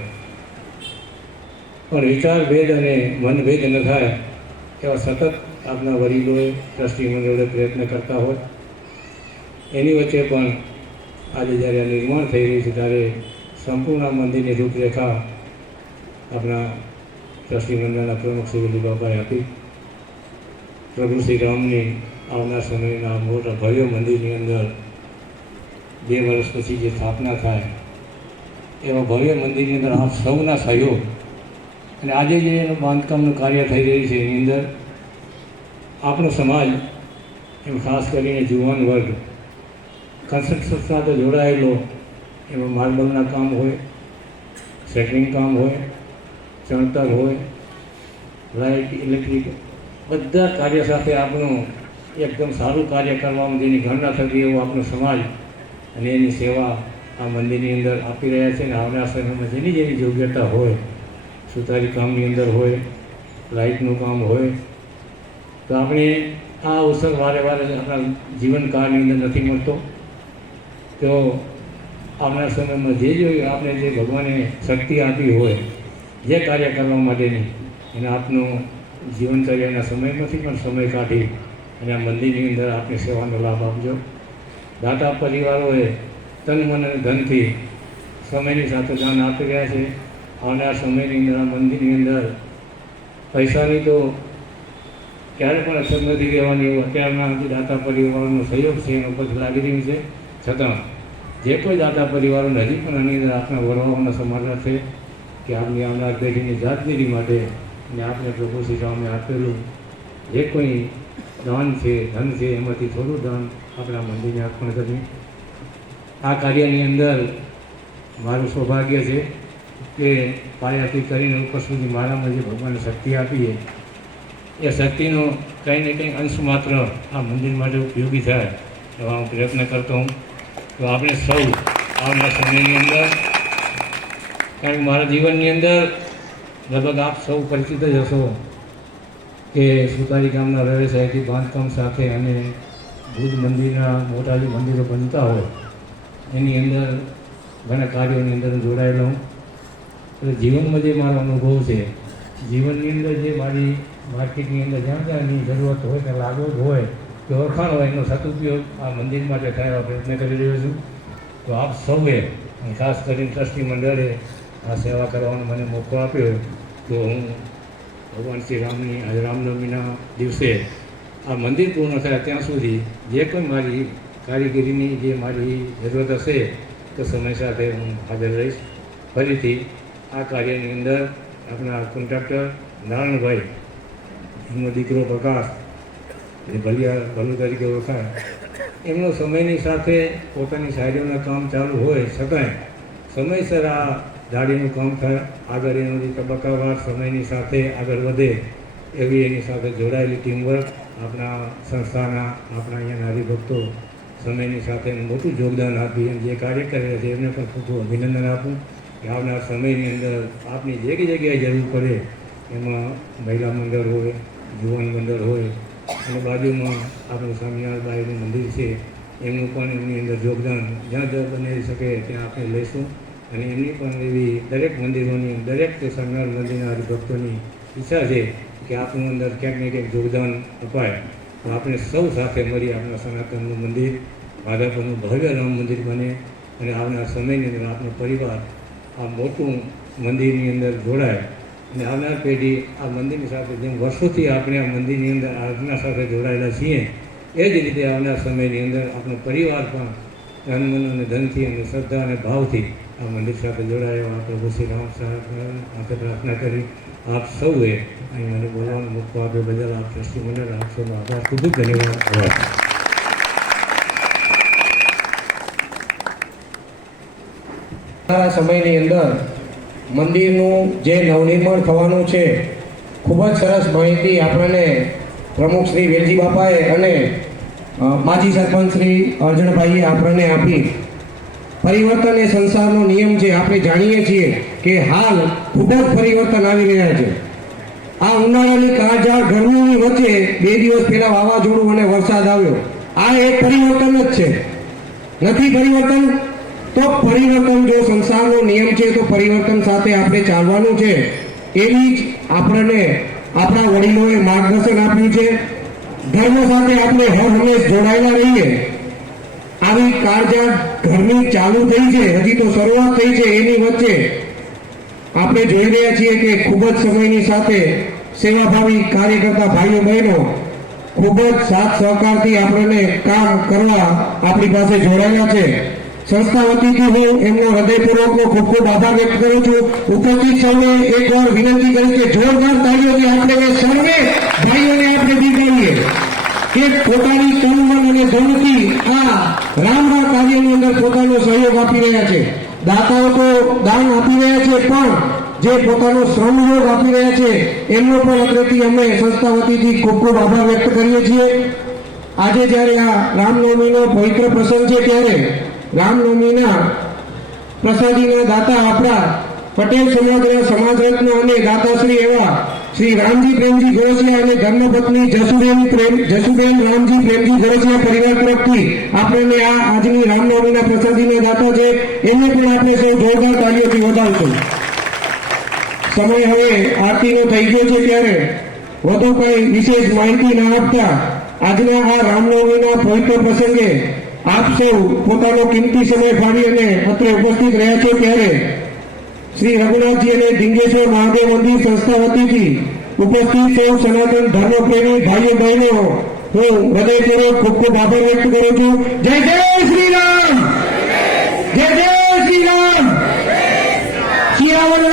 પણ વિચાર ભેદ અને મનભેદ ન થાય એવા સતત આપના વડીલોએ ટ્રસ્ટી મંડળે પ્રયત્ન કરતા હોય. એની વચ્ચે પણ આજે જ્યારે આ નિર્માણ થઈ રહ્યું છે ત્યારે સંપૂર્ણ મંદિરની રૂપરેખા આપણા ટ્રસ્ટી મંડળના પ્રમુખ શ્રી વેલુબાપાએ આપી. પ્રભુ શ્રી રામની આવનાર સમયના મોટા ભવ્ય મંદિરની અંદર 2 વર્ષ પછી જે સ્થાપના થાય એવા ભવ્ય મંદિરની અંદર આપ સૌના સહયોગ અને આજે જે એનું બાંધકામનું કાર્ય થઈ રહ્યું છે એની અંદર આપણો સમાજ, એમ ખાસ કરીને યુવાન વર્ગ કન્સ્ટ્રક્શન સાથે જોડાયેલો, એમાં માર્બલના કામ હોય, સેટરિંગ કામ હોય, ચણતર હોય, લાઇટ, ઇલેક્ટ્રિક, બધા કાર્ય સાથે આપણું એકદમ સારું કાર્ય કરવામાં જેની ગણના થતી એવો આપણો સમાજ અને એની સેવા આ મંદિરની અંદર આપી રહ્યા છે. અને આવનાર સમયમાં જેની જેની યોગ્યતા હોય, સુતારી કામની અંદર હોય, લાઇટનું કામ હોય, તો આપણે આ અવસર વારે વારે આપણા જીવનકાળની અંદર નથી મળતો. તો આવનાર સમયમાં જે આપણે જે ભગવાને શક્તિ આપી હોય જે કાર્ય કરવા માટેની, એને આપનું જીવનચર્યાના સમયમાંથી પણ સમય કાઢી અને આ મંદિરની અંદર આપની સેવાનો લાભ આપજો. દાતા પરિવારોએ તન મન અને ધનથી સમયની સાથે દાન આપી રહ્યા છે. આવનાર સમયની અંદર આ મંદિરની અંદર પૈસાની તો ક્યારે પણ અસર નથી રહેવાની એવું અત્યારના દાતા પરિવારોનો સહયોગ છે એનો પદ લાગી રહ્યું છે. છતાં જે કોઈ દાતા પરિવારોને હજી પણ આની અંદર આપણા વડવાઓના સમાચાર છે કે આપની આવનાર પેઢીની જાતગીરી માટે અને આપને પ્રભુ શ્રી રામે આપેલું જે કોઈ દાન છે, ધન છે, એમાંથી થોડું દાન આપણા મંદિરને અર્પણ કર્યું. આ કાર્યની અંદર મારું સૌભાગ્ય છે કે પાયાથી કરીને ઉપર સુધી મારામાં જે ભગવાને શક્તિ આપી એ શક્તિનો કંઈ ને કંઈ અંશ માત્ર આ મંદિર માટે ઉપયોગી થાય એવા હું પ્રયત્ન કરતો હું. તો આપણે સૌ આવનાર સમયની અંદર, કારણ કે મારા જીવનની અંદર લગભગ આપ સૌ પરિચિત જ હશો કે સુતારી ગામના વ્યવસાયથી બાંધકામ સાથે અને ભુજ મંદિરના મોટા જે મંદિરો બનતા હોય એની અંદર ઘણા કાર્યોની અંદર જોડાયેલો હું. એટલે જીવનમાં જે મારો અનુભવ છે, જીવનની અંદર જે મારી માર્કેટની અંદર જ્યાં જ્યાંની જરૂરત હોય ત્યાં લાગવગ હોય કે ઓળખાણ હોય એનો સદુપયોગ આ મંદિર માટે થાય એવા પ્રયત્ન કરી રહ્યો છું. તો આપ સૌએ અને ખાસ કરીને ટ્રસ્ટી મંડળે આ સેવા કરવાનો મને મોકો આપ્યો. તો હું ભગવાન શ્રી રામની આજે રામનવમીના દિવસે આ મંદિર પૂર્ણ થાય ત્યાં સુધી જે કોઈ મારી કારીગરીની જે મારી જરૂરત હશે તો સમય સાથે હું હાજર રહીશ. ફરીથી આ કાર્યની અંદર આપણા કોન્ટ્રાક્ટર નારાયણભાઈ, એમનો દીકરો પ્રકાશ, એ ભલું તરીકે ઓળખાય, એમનો સમયની સાથે પોતાની શાયરીઓના કામ ચાલુ હોય છતાંય સમયસર આ દાઢીનું કામ થાય, આગળ એનું જે તબક્કાવાર સમયની સાથે આગળ વધે એવી એની સાથે જોડાયેલી ટીમવર્ક આપણા સંસ્થાના, આપણા અહીંયાના હરિભક્તો સમયની સાથે મોટું યોગદાન આપી અને જે કાર્ય કરે છે એમને પણ ખૂબ ખૂબ અભિનંદન આપું કે આવનાર સમયની અંદર આપની જે જગ્યાએ જરૂર પડે એમાં મહિલા મંડળ હોય, યુવાન મંડળ હોય અને બાજુમાં આપણું સ્વામિનારાયણ મંદિર છે એમનું પણ એમની અંદર યોગદાન જ્યાં જ્યાં બની શકે ત્યાં આપણે લઈશું. અને એમની પણ એવી દરેક મંદિરોની, દરેક સ્વામિનારાયણ મંદિરના હરિભક્તોની ઈચ્છા છે કે આપનું અંદર ક્યાંક ને ક્યાંક યોગદાન અપાય તો આપણે સૌ સાથે મળી આપણા સનાતનનું મંદિર, ભાજપનું ભવ્ય રામ મંદિર બને અને આવનાર સમયની અંદર આપણો પરિવાર આ મોટું મંદિરની અંદર જોડાય અને આવનાર પેઢી આ મંદિરની સાથે જેમ વર્ષોથી આપણે આ મંદિરની અંદર આરાધના સાથે જોડાયેલા છીએ એ જ રીતે આવનાર સમયની અંદર આપણો પરિવાર પણ તન, મન અને ધનથી અને શ્રદ્ધા અને ભાવથી આ મંદિર સાથે જોડાયો. આ પ્રભુ શ્રી રામ સાથે પ્રાર્થના કરી આપ સૌએ અહીં મને બોલવાનો મોકો આપ્યો બદલ આપ ટ્રસ્ટી મંડળ આપ સૌનો આભાર, ખૂબ ખૂબ ધન્યવાદ. આવનારા સમયની અંદર મંદિરનું જે નવનિર્માણ થવાનું છે, ખૂબ જ સરસ માહિતી આપણને પ્રમુખ શ્રી વેલજી બાપાએ અને માજી સરપંચ શ્રી અર્જણભાઈએ આપણને આપી. પરિવર્તન એ સંસારનો નિયમ છે. આપણે જાણીએ છીએ કે હાલ ખૂબ જ પરિવર્તન આવી રહ્યા છે. આ ઉનાળાની કાળઝાળ ગરમીની વચ્ચે 2 દિવસ પહેલા વાવાઝોડું અને વરસાદ આવ્યો. આ એક પરિવર્તન જ છે. નથી પરિવર્તન તો પરિવર્તન જો સંસારનો નિયમ છે તો પરિવર્તન સાથે આપણે ચાલવાનું છે. એવી જ આપણને આપણા વડીલોએ માર્ગદર્શન આપ્યું છે. ધર્મ સાથે આપણે હર હંમેશ જોડાયેલા રહીએ. આવી કાળઝાળ ગરમી ચાલુ થઈ છે, હજી તો શરૂઆત થઈ છે, એની વચ્ચે આપણે જોઈ રહ્યા છીએ કે ખૂબ જ સમયની સાથે સેવાભાવી કાર્ય કરતા ભાઈઓ બહેનો ખૂબ જ સાથ સહકારથી આપણને કામ કરવા આપણી પાસે જોડાયેલા છે. સંસ્થા વતીથી હું એમનો હૃદયપૂર્વકનો ખૂબ ખૂબ આભાર વ્યક્ત કરું છું. ઉપસ્થિત સૌને એકવાર વિનંતી કરીશ કે જોરદાર તાળીઓથી આપણે એ સર્વે ભાઈઓને આપણે બિરદાવીએ કે પોતાની તન, મન અને ધનથી આ રામના કાર્યની અંદર પોતાનો સહયોગ આપી રહ્યા છે. દાતાઓ તો દાન આપી રહ્યા છે, પણ જે પોતાનો શ્રમયોગ આપી રહ્યા છે એમનો પણ અત્રેથી અમે સંસ્થા વતીથી ખૂબ ખૂબ આભાર વ્યક્ત કરીએ છીએ. આજે જ્યારે આ રામનવમીનો પવિત્ર પ્રસંગ છે ત્યારે રામનવમીના પ્રસાદીના દાતા આપણા પટેલ સમાજના સમાજરત્ન અને દાતાશ્રી એવા શ્રી રામજી પ્રેમજી ગોરસિયા અને ધર્મપત્ની જસુબેન રામજી પ્રેમજી ગોરસિયા પરિવાર તરફથી આપણને આ આજની રામનવમીના પ્રસાદીના દાતા છે, એમને પણ આપણે સૌ જોરદાર તાળીઓથી વધાવીશું. સમય હવે આરતીનો થઈ ગયો છે ત્યારે વધુ કંઈ વિશેષ માહિતી ના આપતા આજના આ રામનવમીના પવિત્ર પ્રસંગે આપ સૌ પોતાનો કિંમતી સમય ફાળવી અને અત્રે ઉપસ્થિત રહ્યા છો ત્યારે શ્રી રઘુનાથજી અને ડિંગેશ્વર મહાદેવ મંદિર સંસ્થા વતીથી ઉપસ્થિત સૌ સનાતન ધર્મપ્રેમી ભાઈઓ બહેનો હું હૃદયપૂર્વક ખૂબ ખૂબ આભાર વ્યક્ત કરું છું. જય જય શ્રી રામ, જય જય શ્રી રામ, સિયાવર